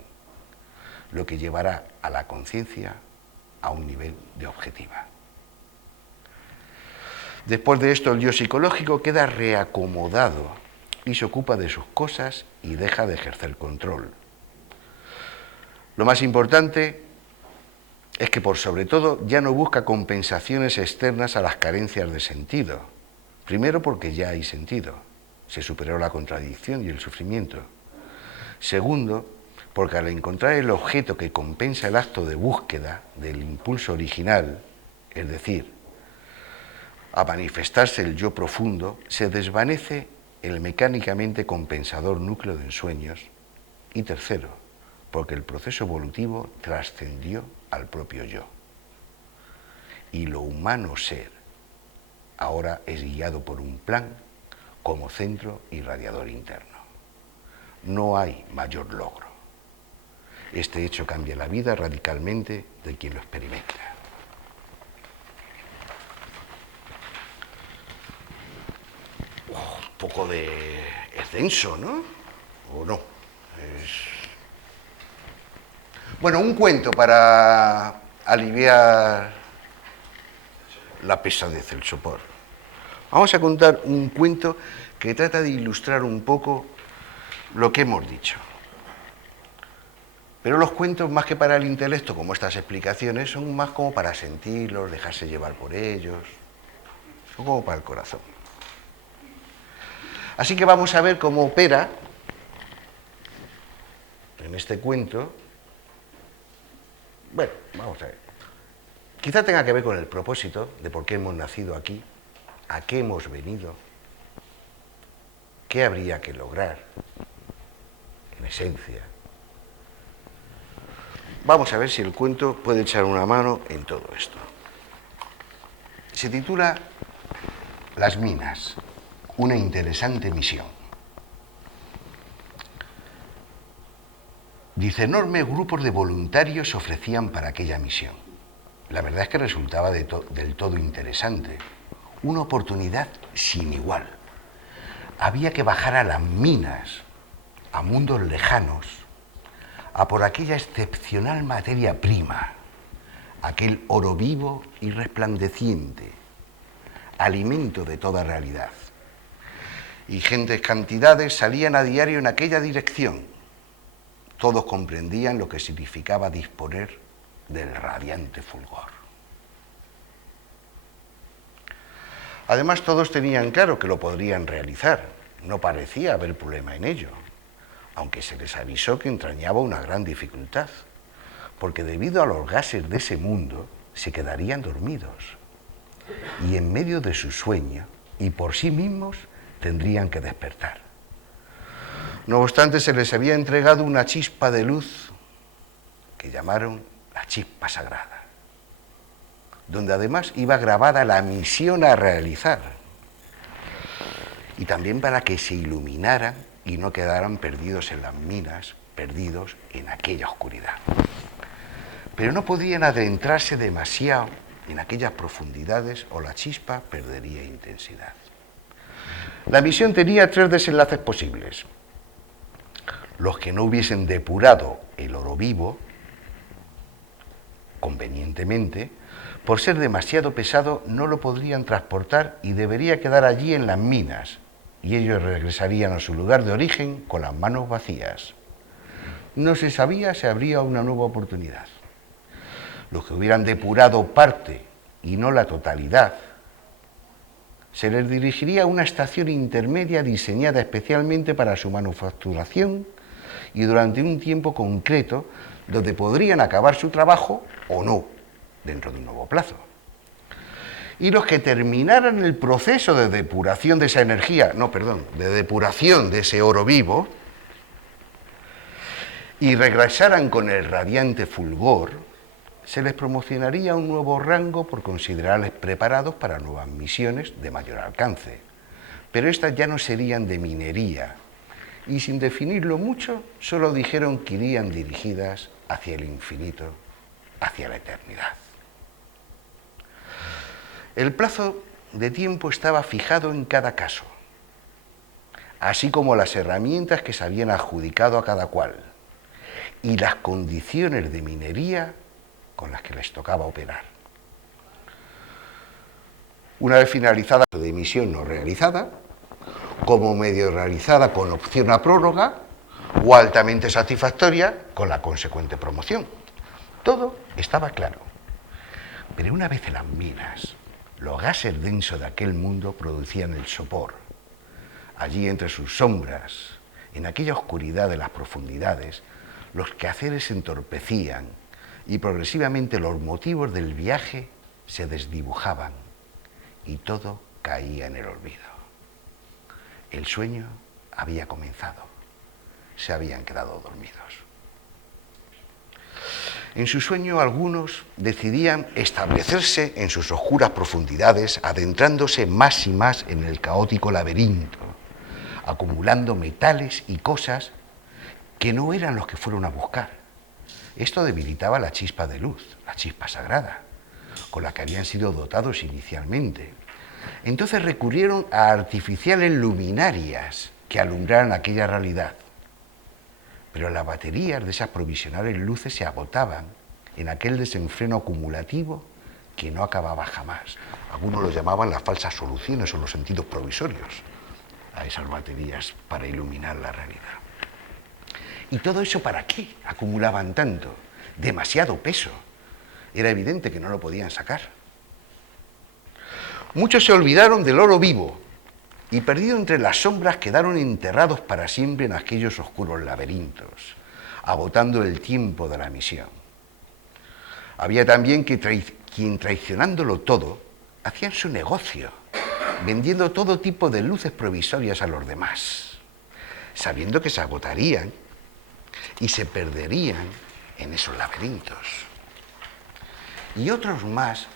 lo que llevará a la conciencia a un nivel de objetiva. Después de esto, el yo psicológico queda reacomodado y se ocupa de sus cosas y deja de ejercer control. Lo más importante es que, por sobre todo, ya no busca compensaciones externas a las carencias de sentido. Primero, porque ya hay sentido, se superó la contradicción y el sufrimiento. Segundo, porque al encontrar el objeto que compensa el acto de búsqueda del impulso original, es decir, a manifestarse el yo profundo, se desvanece el mecánicamente compensador núcleo de ensueños. Y tercero, porque el proceso evolutivo trascendió al propio yo. Y lo humano ser ahora es guiado por un plan como centro irradiador interno. No hay mayor logro. Este hecho cambia la vida radicalmente de quien lo experimenta. Un poco de... es denso, ¿no? ¿O no? Bueno, un cuento para aliviar la pesadez, el sopor. Vamos a contar un cuento que trata de ilustrar un poco lo que hemos dicho. Pero los cuentos, más que para el intelecto, como estas explicaciones, son más como para sentirlos, dejarse llevar por ellos, son como para el corazón. Así que vamos a ver cómo opera en este cuento. Bueno, vamos a ver. Quizá tenga que ver con el propósito de por qué hemos nacido aquí, a qué hemos venido, qué habría que lograr, en esencia. Vamos a ver si el cuento puede echar una mano en todo esto. Se titula Las minas, una interesante misión. Dice, enormes grupos de voluntarios se ofrecían para aquella misión. La verdad es que resultaba del todo interesante. Una oportunidad sin igual. Había que bajar a las minas, a mundos lejanos, a por aquella excepcional materia prima, aquel oro vivo y resplandeciente, alimento de toda realidad. Y gentes cantidades salían a diario en aquella dirección. Todos comprendían lo que significaba disponer del radiante fulgor. Además, todos tenían claro que lo podrían realizar. No parecía haber problema en ello, aunque se les avisó que entrañaba una gran dificultad, porque debido a los gases de ese mundo se quedarían dormidos y en medio de su sueño y por sí mismos tendrían que despertar. No obstante, se les había entregado una chispa de luz que llamaron la chispa sagrada, donde además iba grabada la misión a realizar, y también para que se iluminaran y no quedaran perdidos en las minas, perdidos en aquella oscuridad. Pero no podían adentrarse demasiado en aquellas profundidades o la chispa perdería intensidad. La misión tenía 3 desenlaces posibles. Los que no hubiesen depurado el oro vivo, convenientemente, por ser demasiado pesado, no lo podrían transportar y debería quedar allí en las minas, y ellos regresarían a su lugar de origen con las manos vacías. No se sabía si habría una nueva oportunidad. Los que hubieran depurado parte y no la totalidad, se les dirigiría a una estación intermedia diseñada especialmente para su manufacturación y durante un tiempo concreto, donde podrían acabar su trabajo o no, dentro de un nuevo plazo. Y los que terminaran el proceso de depuración de esa energía, de depuración de ese oro vivo, y regresaran con el radiante fulgor, se les promocionaría un nuevo rango por considerarles preparados para nuevas misiones de mayor alcance. Pero estas ya no serían de minería, y sin definirlo mucho, solo dijeron que irían dirigidas hacia el infinito, hacia la eternidad. El plazo de tiempo estaba fijado en cada caso, así como las herramientas que se habían adjudicado a cada cual, y las condiciones de minería con las que les tocaba operar. Una vez finalizada de misión no realizada, como medio realizada con opción a prórroga, o altamente satisfactoria con la consecuente promoción. Todo estaba claro. Pero una vez en las minas, los gases densos de aquel mundo producían el sopor. Allí entre sus sombras, en aquella oscuridad de las profundidades, los quehaceres se entorpecían y progresivamente los motivos del viaje se desdibujaban y todo caía en el olvido. El sueño había comenzado, se habían quedado dormidos. En su sueño algunos decidían establecerse en sus oscuras profundidades, adentrándose más y más en el caótico laberinto, acumulando metales y cosas que no eran los que fueron a buscar. Esto debilitaba la chispa de luz, la chispa sagrada, con la que habían sido dotados inicialmente. Entonces recurrieron a artificiales luminarias que alumbraran aquella realidad. Pero las baterías de esas provisionales luces se agotaban en aquel desenfreno acumulativo que no acababa jamás. Algunos lo llamaban las falsas soluciones o los sentidos provisorios a esas baterías para iluminar la realidad. ¿Y todo eso para qué acumulaban tanto? Demasiado peso. Era evidente que no lo podían sacar. Muchos se olvidaron del oro vivo y perdidos entre las sombras quedaron enterrados para siempre en aquellos oscuros laberintos, agotando el tiempo de la misión. Había también quien traicionándolo todo, hacían su negocio, vendiendo todo tipo de luces provisorias a los demás, sabiendo que se agotarían y se perderían en esos laberintos. Y otros más,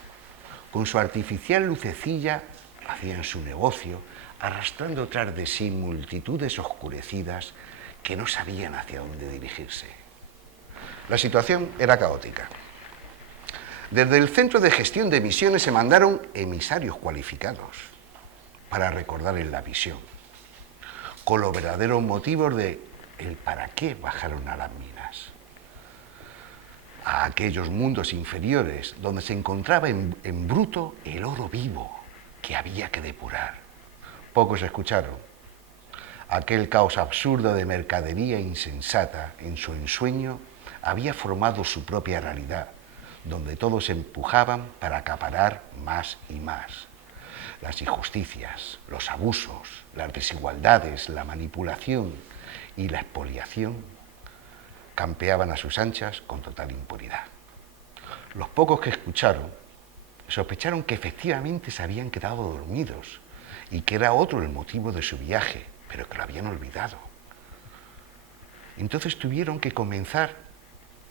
con su artificial lucecilla, hacían su negocio, arrastrando tras de sí multitudes oscurecidas que no sabían hacia dónde dirigirse. La situación era caótica. Desde el Centro de Gestión de Misiones se mandaron emisarios cualificados para recordarles la misión, con los verdaderos motivos de el para qué bajaron a las minas, a aquellos mundos inferiores donde se encontraba en bruto el oro vivo que había que depurar. Pocos escucharon. Aquel caos absurdo de mercadería insensata en su ensueño había formado su propia realidad, donde todos se empujaban para acaparar más y más. Las injusticias, los abusos, las desigualdades, la manipulación y la expoliación campeaban a sus anchas con total impunidad. Los pocos que escucharon sospecharon que efectivamente se habían quedado dormidos y que era otro el motivo de su viaje, pero que lo habían olvidado. Entonces tuvieron que comenzar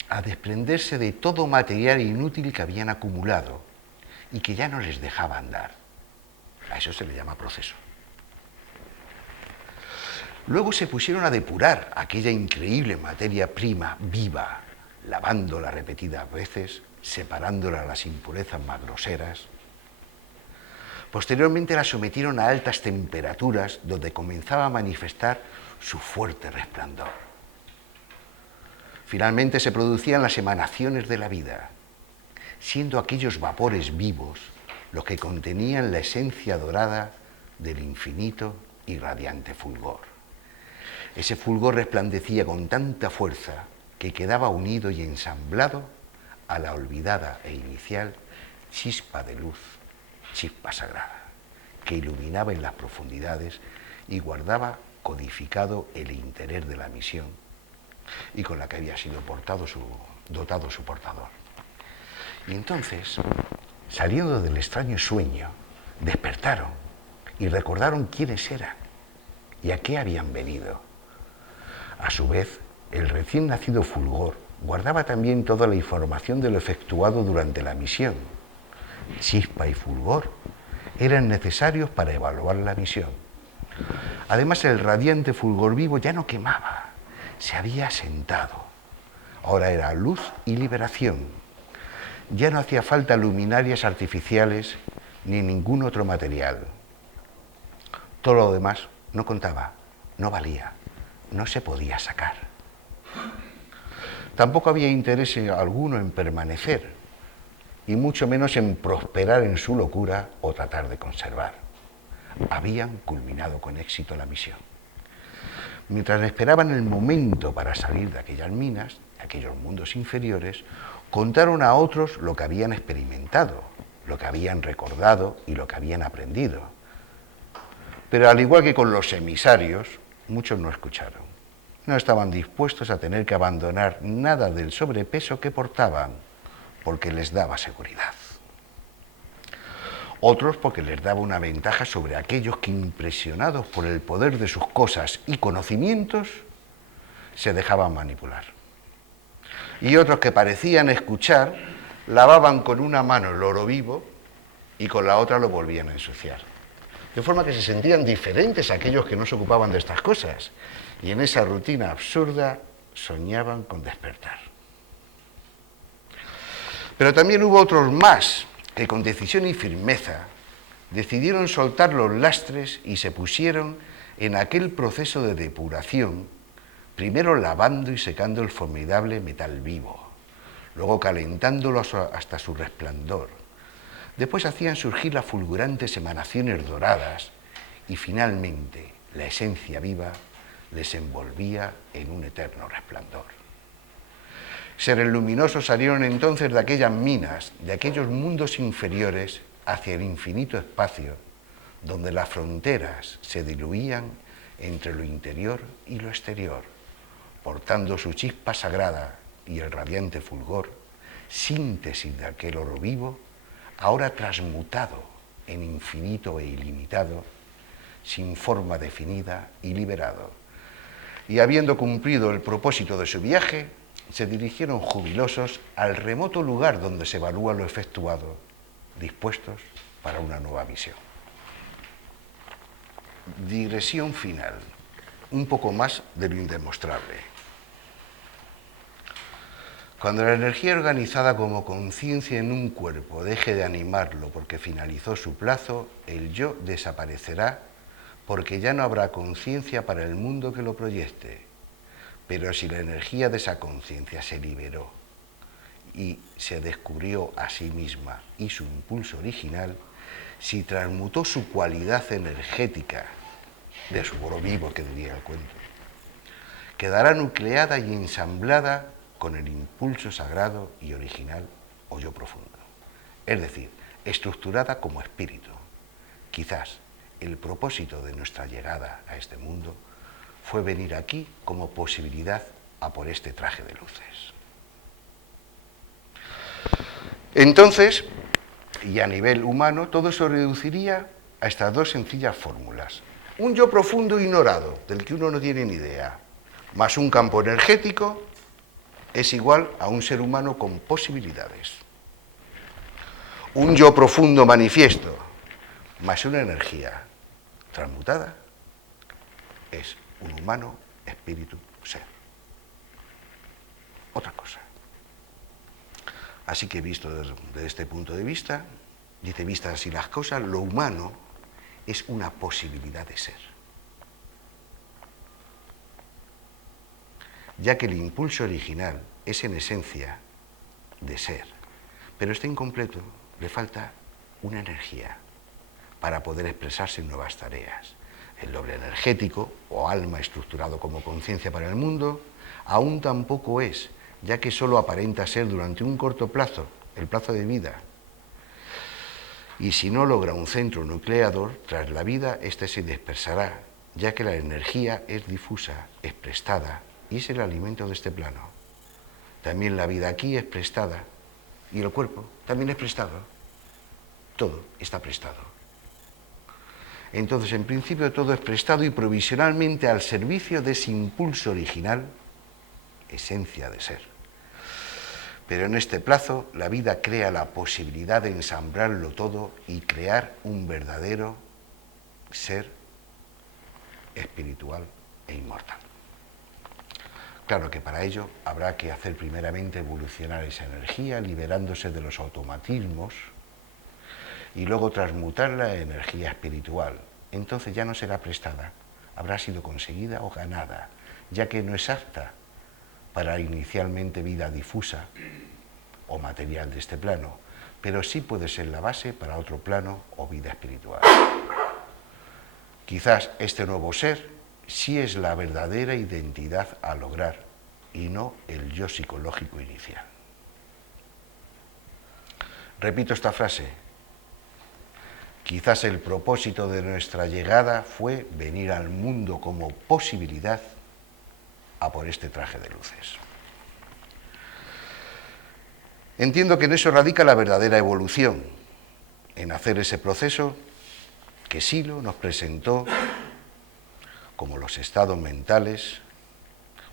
a desprenderse de todo material inútil que habían acumulado y que ya no les dejaba andar. A eso se le llama proceso. Luego se pusieron a depurar aquella increíble materia prima viva, lavándola repetidas veces, separándola a las impurezas más groseras. Posteriormente la sometieron a altas temperaturas donde comenzaba a manifestar su fuerte resplandor. Finalmente se producían las emanaciones de la vida, siendo aquellos vapores vivos los que contenían la esencia dorada del infinito y radiante fulgor. Ese fulgor resplandecía con tanta fuerza que quedaba unido y ensamblado a la olvidada e inicial chispa de luz, chispa sagrada, que iluminaba en las profundidades y guardaba codificado el interés de la misión y con la que había sido dotado su portador. Y entonces, saliendo del extraño sueño, despertaron y recordaron quiénes eran y a qué habían venido. A su vez, el recién nacido fulgor guardaba también toda la información de lo efectuado durante la misión. Chispa y fulgor eran necesarios para evaluar la misión. Además, el radiante fulgor vivo ya no quemaba, se había asentado. Ahora era luz y liberación. Ya no hacía falta luminarias artificiales ni ningún otro material. Todo lo demás no contaba, no valía, no se podía sacar. Tampoco había interés alguno en permanecer, y mucho menos en prosperar en su locura o tratar de conservar. Habían culminado con éxito la misión. Mientras esperaban el momento para salir de aquellas minas, de aquellos mundos inferiores, contaron a otros lo que habían experimentado, lo que habían recordado y lo que habían aprendido. Pero al igual que con los emisarios, muchos no escucharon. No estaban dispuestos a tener que abandonar nada del sobrepeso que portaban, porque les daba seguridad. Otros porque les daba una ventaja sobre aquellos que, impresionados por el poder de sus cosas y conocimientos, se dejaban manipular. Y otros que parecían escuchar, lavaban con una mano el oro vivo y con la otra lo volvían a ensuciar. De forma que se sentían diferentes a aquellos que no se ocupaban de estas cosas, y en esa rutina absurda soñaban con despertar. Pero también hubo otros más que con decisión y firmeza decidieron soltar los lastres y se pusieron en aquel proceso de depuración, primero lavando y secando el formidable metal vivo, luego calentándolo hasta su resplandor. Después hacían surgir las fulgurantes emanaciones doradas y finalmente la esencia viva les envolvía en un eterno resplandor. Seres luminosos salieron entonces de aquellas minas, de aquellos mundos inferiores, hacia el infinito espacio, donde las fronteras se diluían entre lo interior y lo exterior, portando su chispa sagrada y el radiante fulgor, síntesis de aquel oro vivo, ahora transmutado en infinito e ilimitado, sin forma definida y liberado. Y habiendo cumplido el propósito de su viaje, se dirigieron jubilosos al remoto lugar donde se evalúa lo efectuado, dispuestos para una nueva misión. Digresión final, un poco más de lo indemostrable. Cuando la energía organizada como conciencia en un cuerpo deje de animarlo porque finalizó su plazo, el yo desaparecerá porque ya no habrá conciencia para el mundo que lo proyecte. Pero si la energía de esa conciencia se liberó y se descubrió a sí misma y su impulso original, si transmutó su cualidad energética de su oro vivo, que diría el cuento, quedará nucleada y ensamblada con el impulso sagrado y original o yo profundo. Es decir, estructurada como espíritu. Quizás el propósito de nuestra llegada a este mundo fue venir aquí como posibilidad a por este traje de luces. Entonces, y a nivel humano, todo se reduciría a estas dos sencillas fórmulas. Un yo profundo ignorado, del que uno no tiene ni idea, más un campo energético, es igual a un ser humano con posibilidades. Un yo profundo manifiesto, más una energía transmutada, es un humano, espíritu, ser. Otra cosa. Así que visto desde este punto de vista, dice, vistas así las cosas, lo humano es una posibilidad de ser. Ya que el impulso original es en esencia de ser, pero está incompleto, le falta una energía para poder expresarse en nuevas tareas. El doble energético, o alma estructurado como conciencia para el mundo, aún tampoco es, ya que solo aparenta ser durante un corto plazo, el plazo de vida. Y si no logra un centro nucleador, tras la vida, éste se dispersará, ya que la energía es difusa, es prestada, y es el alimento de este plano. También la vida aquí es prestada, y el cuerpo también es prestado. Todo está prestado. Entonces, en principio, todo es prestado y provisionalmente al servicio de ese impulso original, esencia de ser. Pero en este plazo, la vida crea la posibilidad de ensamblarlo todo y crear un verdadero ser espiritual e inmortal. Claro que para ello habrá que hacer primeramente evolucionar esa energía, liberándose de los automatismos, y luego transmutarla en energía espiritual. Entonces ya no será prestada, habrá sido conseguida o ganada, ya que no es apta para inicialmente vida difusa o material de este plano, pero sí puede ser la base para otro plano o vida espiritual. Quizás este nuevo ser sí es la verdadera identidad a lograr y no el yo psicológico inicial. Repito esta frase. Quizás el propósito de nuestra llegada fue venir al mundo como posibilidad a por este traje de luces. Entiendo que en eso radica la verdadera evolución, en hacer ese proceso que Silo nos presentó como los estados mentales,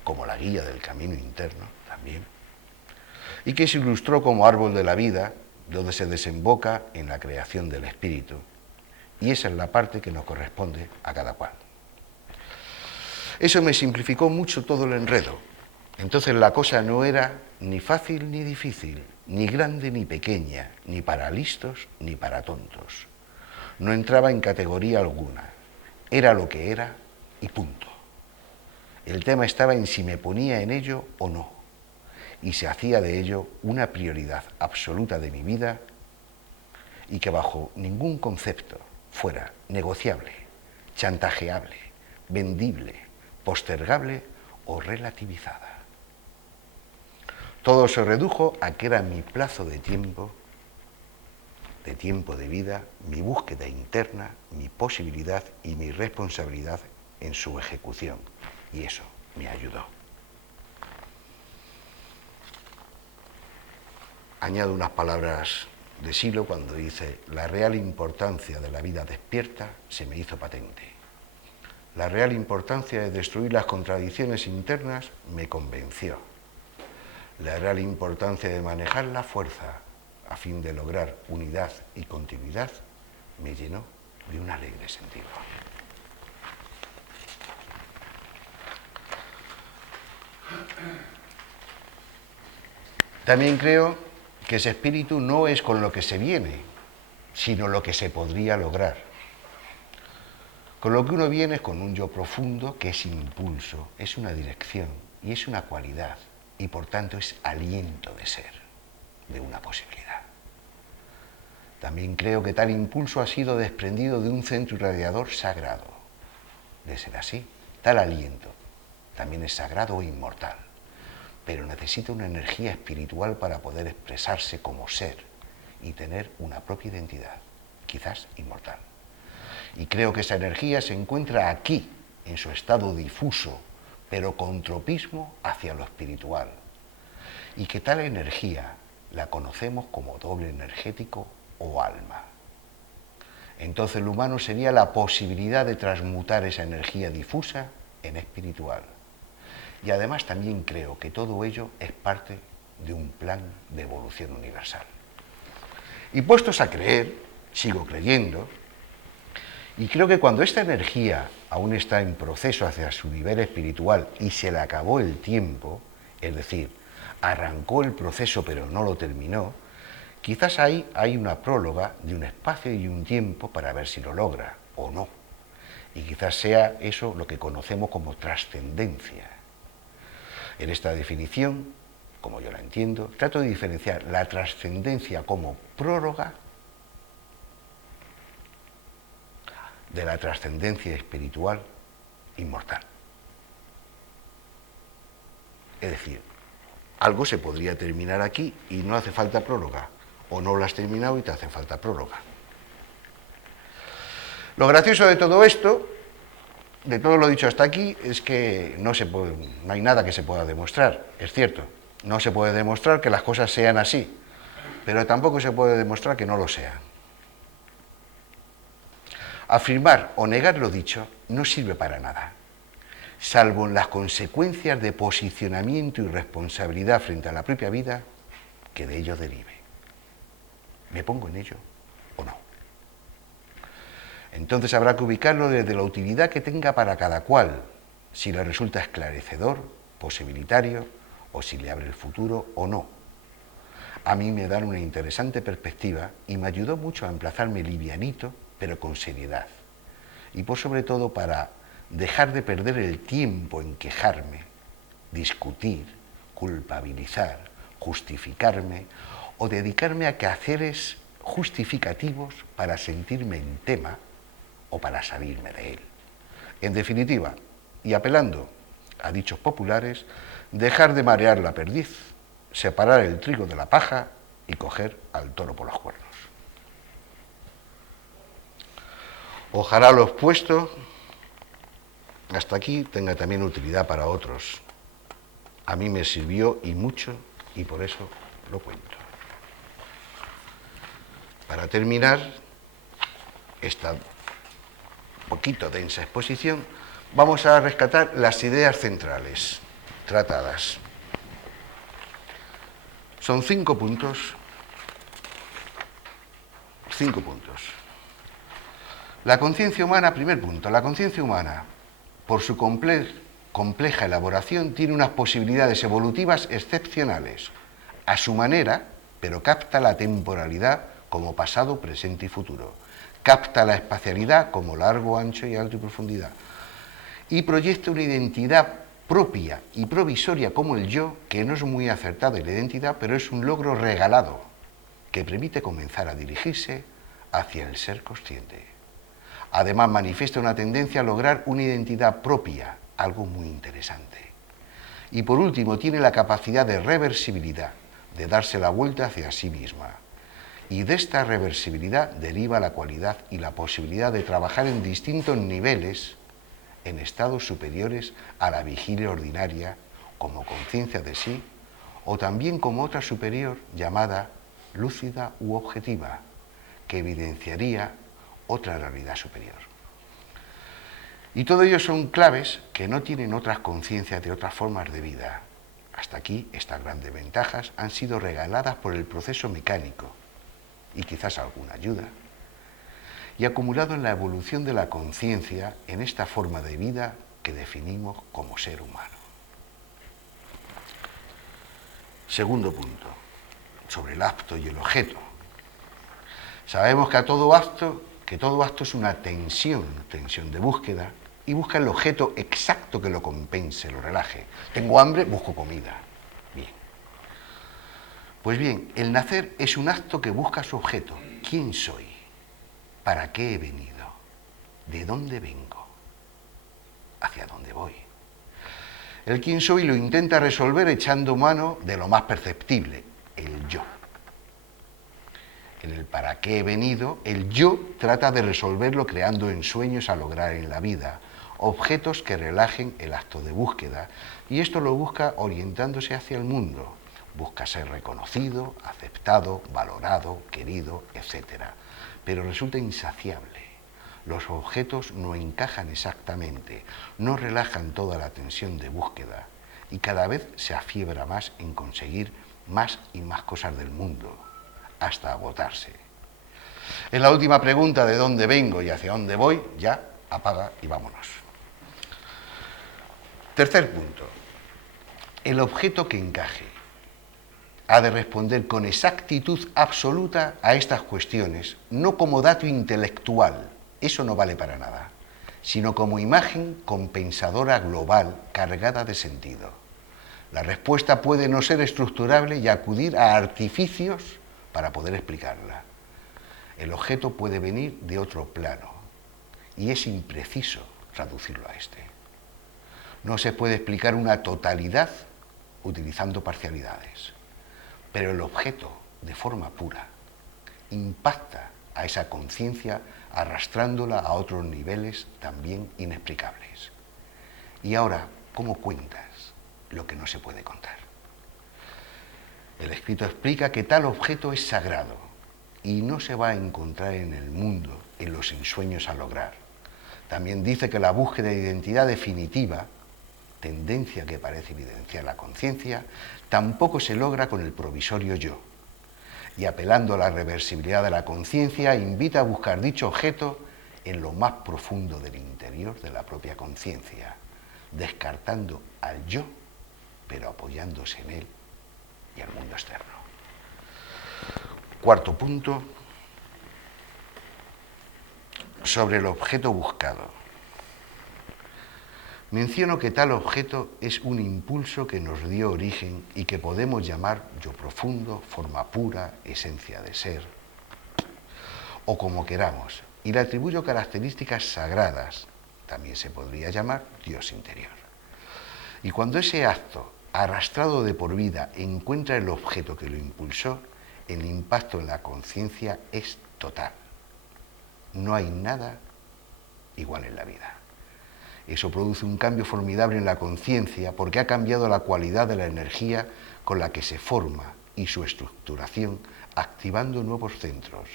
como la guía del camino interno también, y que se ilustró como árbol de la vida, donde se desemboca en la creación del espíritu, y esa es la parte que nos corresponde a cada cual. Eso me simplificó mucho todo el enredo. Entonces la cosa no era ni fácil ni difícil, ni grande ni pequeña, ni para listos ni para tontos. No entraba en categoría alguna, era lo que era y punto. El tema estaba en si me ponía en ello o no, y se hacía de ello una prioridad absoluta de mi vida y que bajo ningún concepto fuera negociable, chantajeable, vendible, postergable o relativizada. Todo se redujo a que era mi plazo de tiempo de vida, mi búsqueda interna, mi posibilidad y mi responsabilidad en su ejecución. Y eso me ayudó. Añado unas palabras de Silo cuando dice: la real importancia de la vida despierta se me hizo patente. La real importancia de destruir las contradicciones internas me convenció. La real importancia de manejar la fuerza a fin de lograr unidad y continuidad me llenó de un alegre sentido. También creo que ese espíritu no es con lo que se viene, sino lo que se podría lograr. Con lo que uno viene es con un yo profundo que es impulso, es una dirección y es una cualidad, y por tanto es aliento de ser, de una posibilidad. También creo que tal impulso ha sido desprendido de un centro irradiador sagrado. De ser así, tal aliento también es sagrado e inmortal, pero necesita una energía espiritual para poder expresarse como ser y tener una propia identidad, quizás inmortal. Y creo que esa energía se encuentra aquí, en su estado difuso, pero con tropismo hacia lo espiritual, y que tal energía la conocemos como doble energético o alma. Entonces lo humano sería la posibilidad de transmutar esa energía difusa en espiritual. Y además también creo que todo ello es parte de un plan de evolución universal. Y puestos a creer, sigo creyendo, y creo que cuando esta energía aún está en proceso hacia su nivel espiritual y se le acabó el tiempo, es decir, arrancó el proceso pero no lo terminó, quizás ahí hay una próloga de un espacio y un tiempo para ver si lo logra o no. Y quizás sea eso lo que conocemos como trascendencia. En esta definición, como yo la entiendo, trato de diferenciar la trascendencia como próloga de la trascendencia espiritual inmortal. Es decir, algo se podría terminar aquí y no hace falta próloga, o no lo has terminado y te hace falta próloga. Lo gracioso de todo esto, de todo lo dicho hasta aquí, es que no hay nada que se pueda demostrar, es cierto. No se puede demostrar que las cosas sean así, pero tampoco se puede demostrar que no lo sean. Afirmar o negar lo dicho no sirve para nada, salvo en las consecuencias de posicionamiento y responsabilidad frente a la propia vida que de ello derive. ¿Me pongo en ello o no? Entonces habrá que ubicarlo desde la utilidad que tenga para cada cual, si le resulta esclarecedor, posibilitario, o si le abre el futuro o no. A mí me dan una interesante perspectiva y me ayudó mucho a emplazarme livianito, pero con seriedad. Y por sobre todo para dejar de perder el tiempo en quejarme, discutir, culpabilizar, justificarme o dedicarme a quehaceres justificativos para sentirme en tema o para salirme de él. En definitiva, y apelando a dichos populares, dejar de marear la perdiz, separar el trigo de la paja y coger al toro por los cuernos. Ojalá lo expuesto hasta aquí tenga también utilidad para otros. A mí me sirvió y mucho, y por eso lo cuento. Para terminar esta poquito densa exposición, vamos a rescatar las ideas centrales tratadas. Son 5 puntos. 5 puntos. La conciencia humana, primer punto, la conciencia humana, por su compleja elaboración, tiene unas posibilidades evolutivas excepcionales, a su manera, pero capta la temporalidad como pasado, presente y futuro. Capta la espacialidad como largo, ancho y alto y profundidad. Y proyecta una identidad propia y provisoria como el yo, que no es muy acertada en la identidad, pero es un logro regalado, que permite comenzar a dirigirse hacia el ser consciente. Además, manifiesta una tendencia a lograr una identidad propia, algo muy interesante. Y por último, tiene la capacidad de reversibilidad, de darse la vuelta hacia sí misma. Y de esta reversibilidad deriva la cualidad y la posibilidad de trabajar en distintos niveles, en estados superiores a la vigilia ordinaria, como conciencia de sí, o también como otra superior llamada lúcida u objetiva, que evidenciaría otra realidad superior. Y todo ello son claves que no tienen otras conciencias de otras formas de vida. Hasta aquí estas grandes ventajas han sido regaladas por el proceso mecánico y quizás alguna ayuda, y acumulado en la evolución de la conciencia en esta forma de vida que definimos como ser humano. Segundo punto, sobre el acto y el objeto. Sabemos que todo acto es una tensión de búsqueda, y busca el objeto exacto que lo compense, lo relaje. Tengo hambre, busco comida. Bien. Pues bien, el nacer es un acto que busca su objeto. ¿Quién soy? ¿Para qué he venido? ¿De dónde vengo? ¿Hacia dónde voy? El quién soy lo intenta resolver echando mano de lo más perceptible, el yo. En el para qué he venido, el yo trata de resolverlo creando ensueños a lograr en la vida, objetos que relajen el acto de búsqueda, y esto lo busca orientándose hacia el mundo. Busca ser reconocido, aceptado, valorado, querido, etc. Pero resulta insaciable. Los objetos no encajan exactamente, no relajan toda la tensión de búsqueda, y cada vez se afiebra más en conseguir más y más cosas del mundo, hasta agotarse. En la última pregunta de dónde vengo y hacia dónde voy, ya apaga y vámonos. Tercer punto. El objeto que encaje ha de responder con exactitud absoluta a estas cuestiones, no como dato intelectual, eso no vale para nada, sino como imagen compensadora global cargada de sentido. La respuesta puede no ser estructurable y acudir a artificios para poder explicarla. El objeto puede venir de otro plano y es impreciso traducirlo a este. No se puede explicar una totalidad utilizando parcialidades, pero el objeto, de forma pura, impacta a esa conciencia arrastrándola a otros niveles también inexplicables. Y ahora, ¿cómo cuentas lo que no se puede contar? El escrito explica que tal objeto es sagrado y no se va a encontrar en el mundo, en los ensueños a lograr. También dice que la búsqueda de identidad definitiva, tendencia que parece evidenciar la conciencia, tampoco se logra con el provisorio yo. Y apelando a la reversibilidad de la conciencia, invita a buscar dicho objeto en lo más profundo del interior de la propia conciencia, descartando al yo, pero apoyándose en él y al mundo externo. Cuarto punto, sobre el objeto buscado. Menciono que tal objeto es un impulso que nos dio origen y que podemos llamar yo profundo, forma pura, esencia de ser, o como queramos, y le atribuyo características sagradas, también se podría llamar Dios interior. Y cuando ese acto, arrastrado de por vida, encuentra el objeto que lo impulsó, el impacto en la conciencia es total. No hay nada igual en la vida. Eso produce un cambio formidable en la conciencia porque ha cambiado la cualidad de la energía con la que se forma y su estructuración, activando nuevos centros.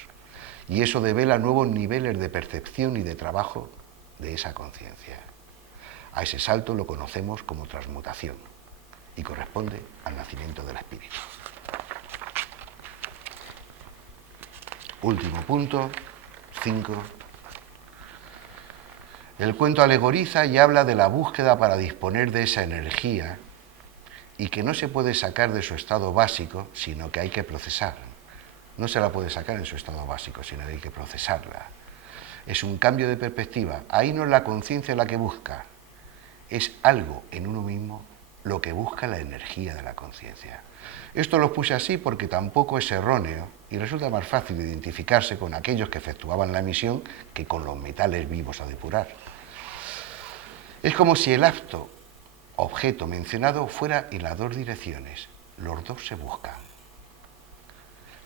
Y eso devela nuevos niveles de percepción y de trabajo de esa conciencia. A ese salto lo conocemos como transmutación y corresponde al nacimiento del espíritu. Último punto, 5. El cuento alegoriza y habla de la búsqueda para disponer de esa energía y que no se puede sacar de su estado básico, sino que hay que procesar. No se la puede sacar en su estado básico, sino que hay que procesarla. Es un cambio de perspectiva. Ahí no es la conciencia la que busca, es algo en uno mismo lo que busca la energía de la conciencia. Esto lo puse así porque tampoco es erróneo y resulta más fácil identificarse con aquellos que efectuaban la misión que con los metales vivos a depurar. Es como si el acto, objeto mencionado, fuera en las dos direcciones. Los dos se buscan.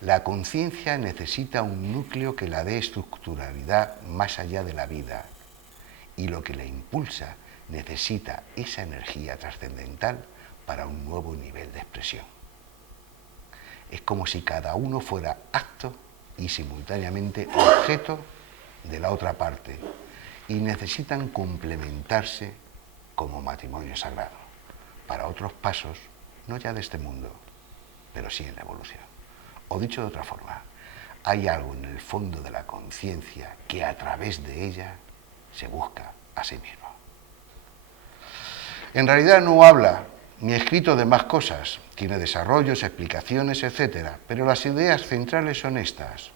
La conciencia necesita un núcleo que la dé estructuralidad más allá de la vida y lo que la impulsa necesita esa energía trascendental para un nuevo nivel de expresión. Es como si cada uno fuera acto y simultáneamente objeto de la otra parte y necesitan complementarse como matrimonio sagrado para otros pasos, no ya de este mundo, pero sí en la evolución. O dicho de otra forma, hay algo en el fondo de la conciencia que a través de ella se busca a sí mismo. En realidad no habla ni escrito de más cosas, tiene desarrollos, explicaciones, etc. Pero las ideas centrales son estas.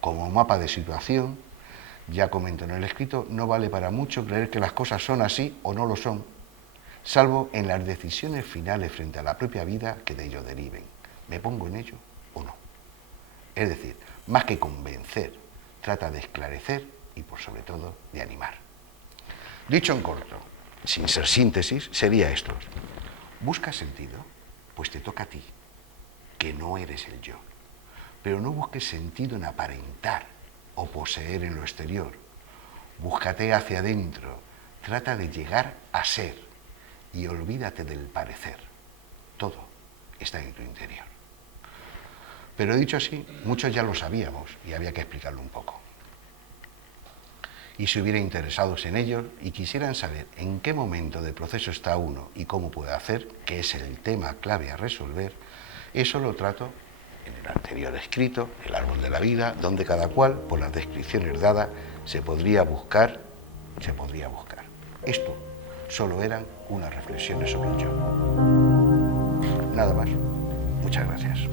Como mapa de situación, ya comento en el escrito, no vale para mucho creer que las cosas son así o no lo son, salvo en las decisiones finales frente a la propia vida que de ello deriven. ¿Me pongo en ello o no? Es decir, más que convencer, trata de esclarecer y por sobre todo de animar. Dicho en corto, sin ser síntesis, sería esto. ¿Buscas sentido? Pues te toca a ti, que no eres el yo. Pero no busques sentido en aparentar o poseer en lo exterior. Búscate hacia adentro, Trata de llegar a ser y olvídate del parecer. Todo está en tu interior. Pero dicho así, muchos ya lo sabíamos y había que explicarlo un poco. Y si hubiera interesados en ello y quisieran saber en qué momento del proceso está uno y cómo puede hacer, que es el tema clave a resolver, eso lo trato en el anterior escrito, El árbol de la vida, donde cada cual, por las descripciones dadas, se podría buscar. Esto solo eran unas reflexiones sobre el yo. Nada más. Muchas gracias.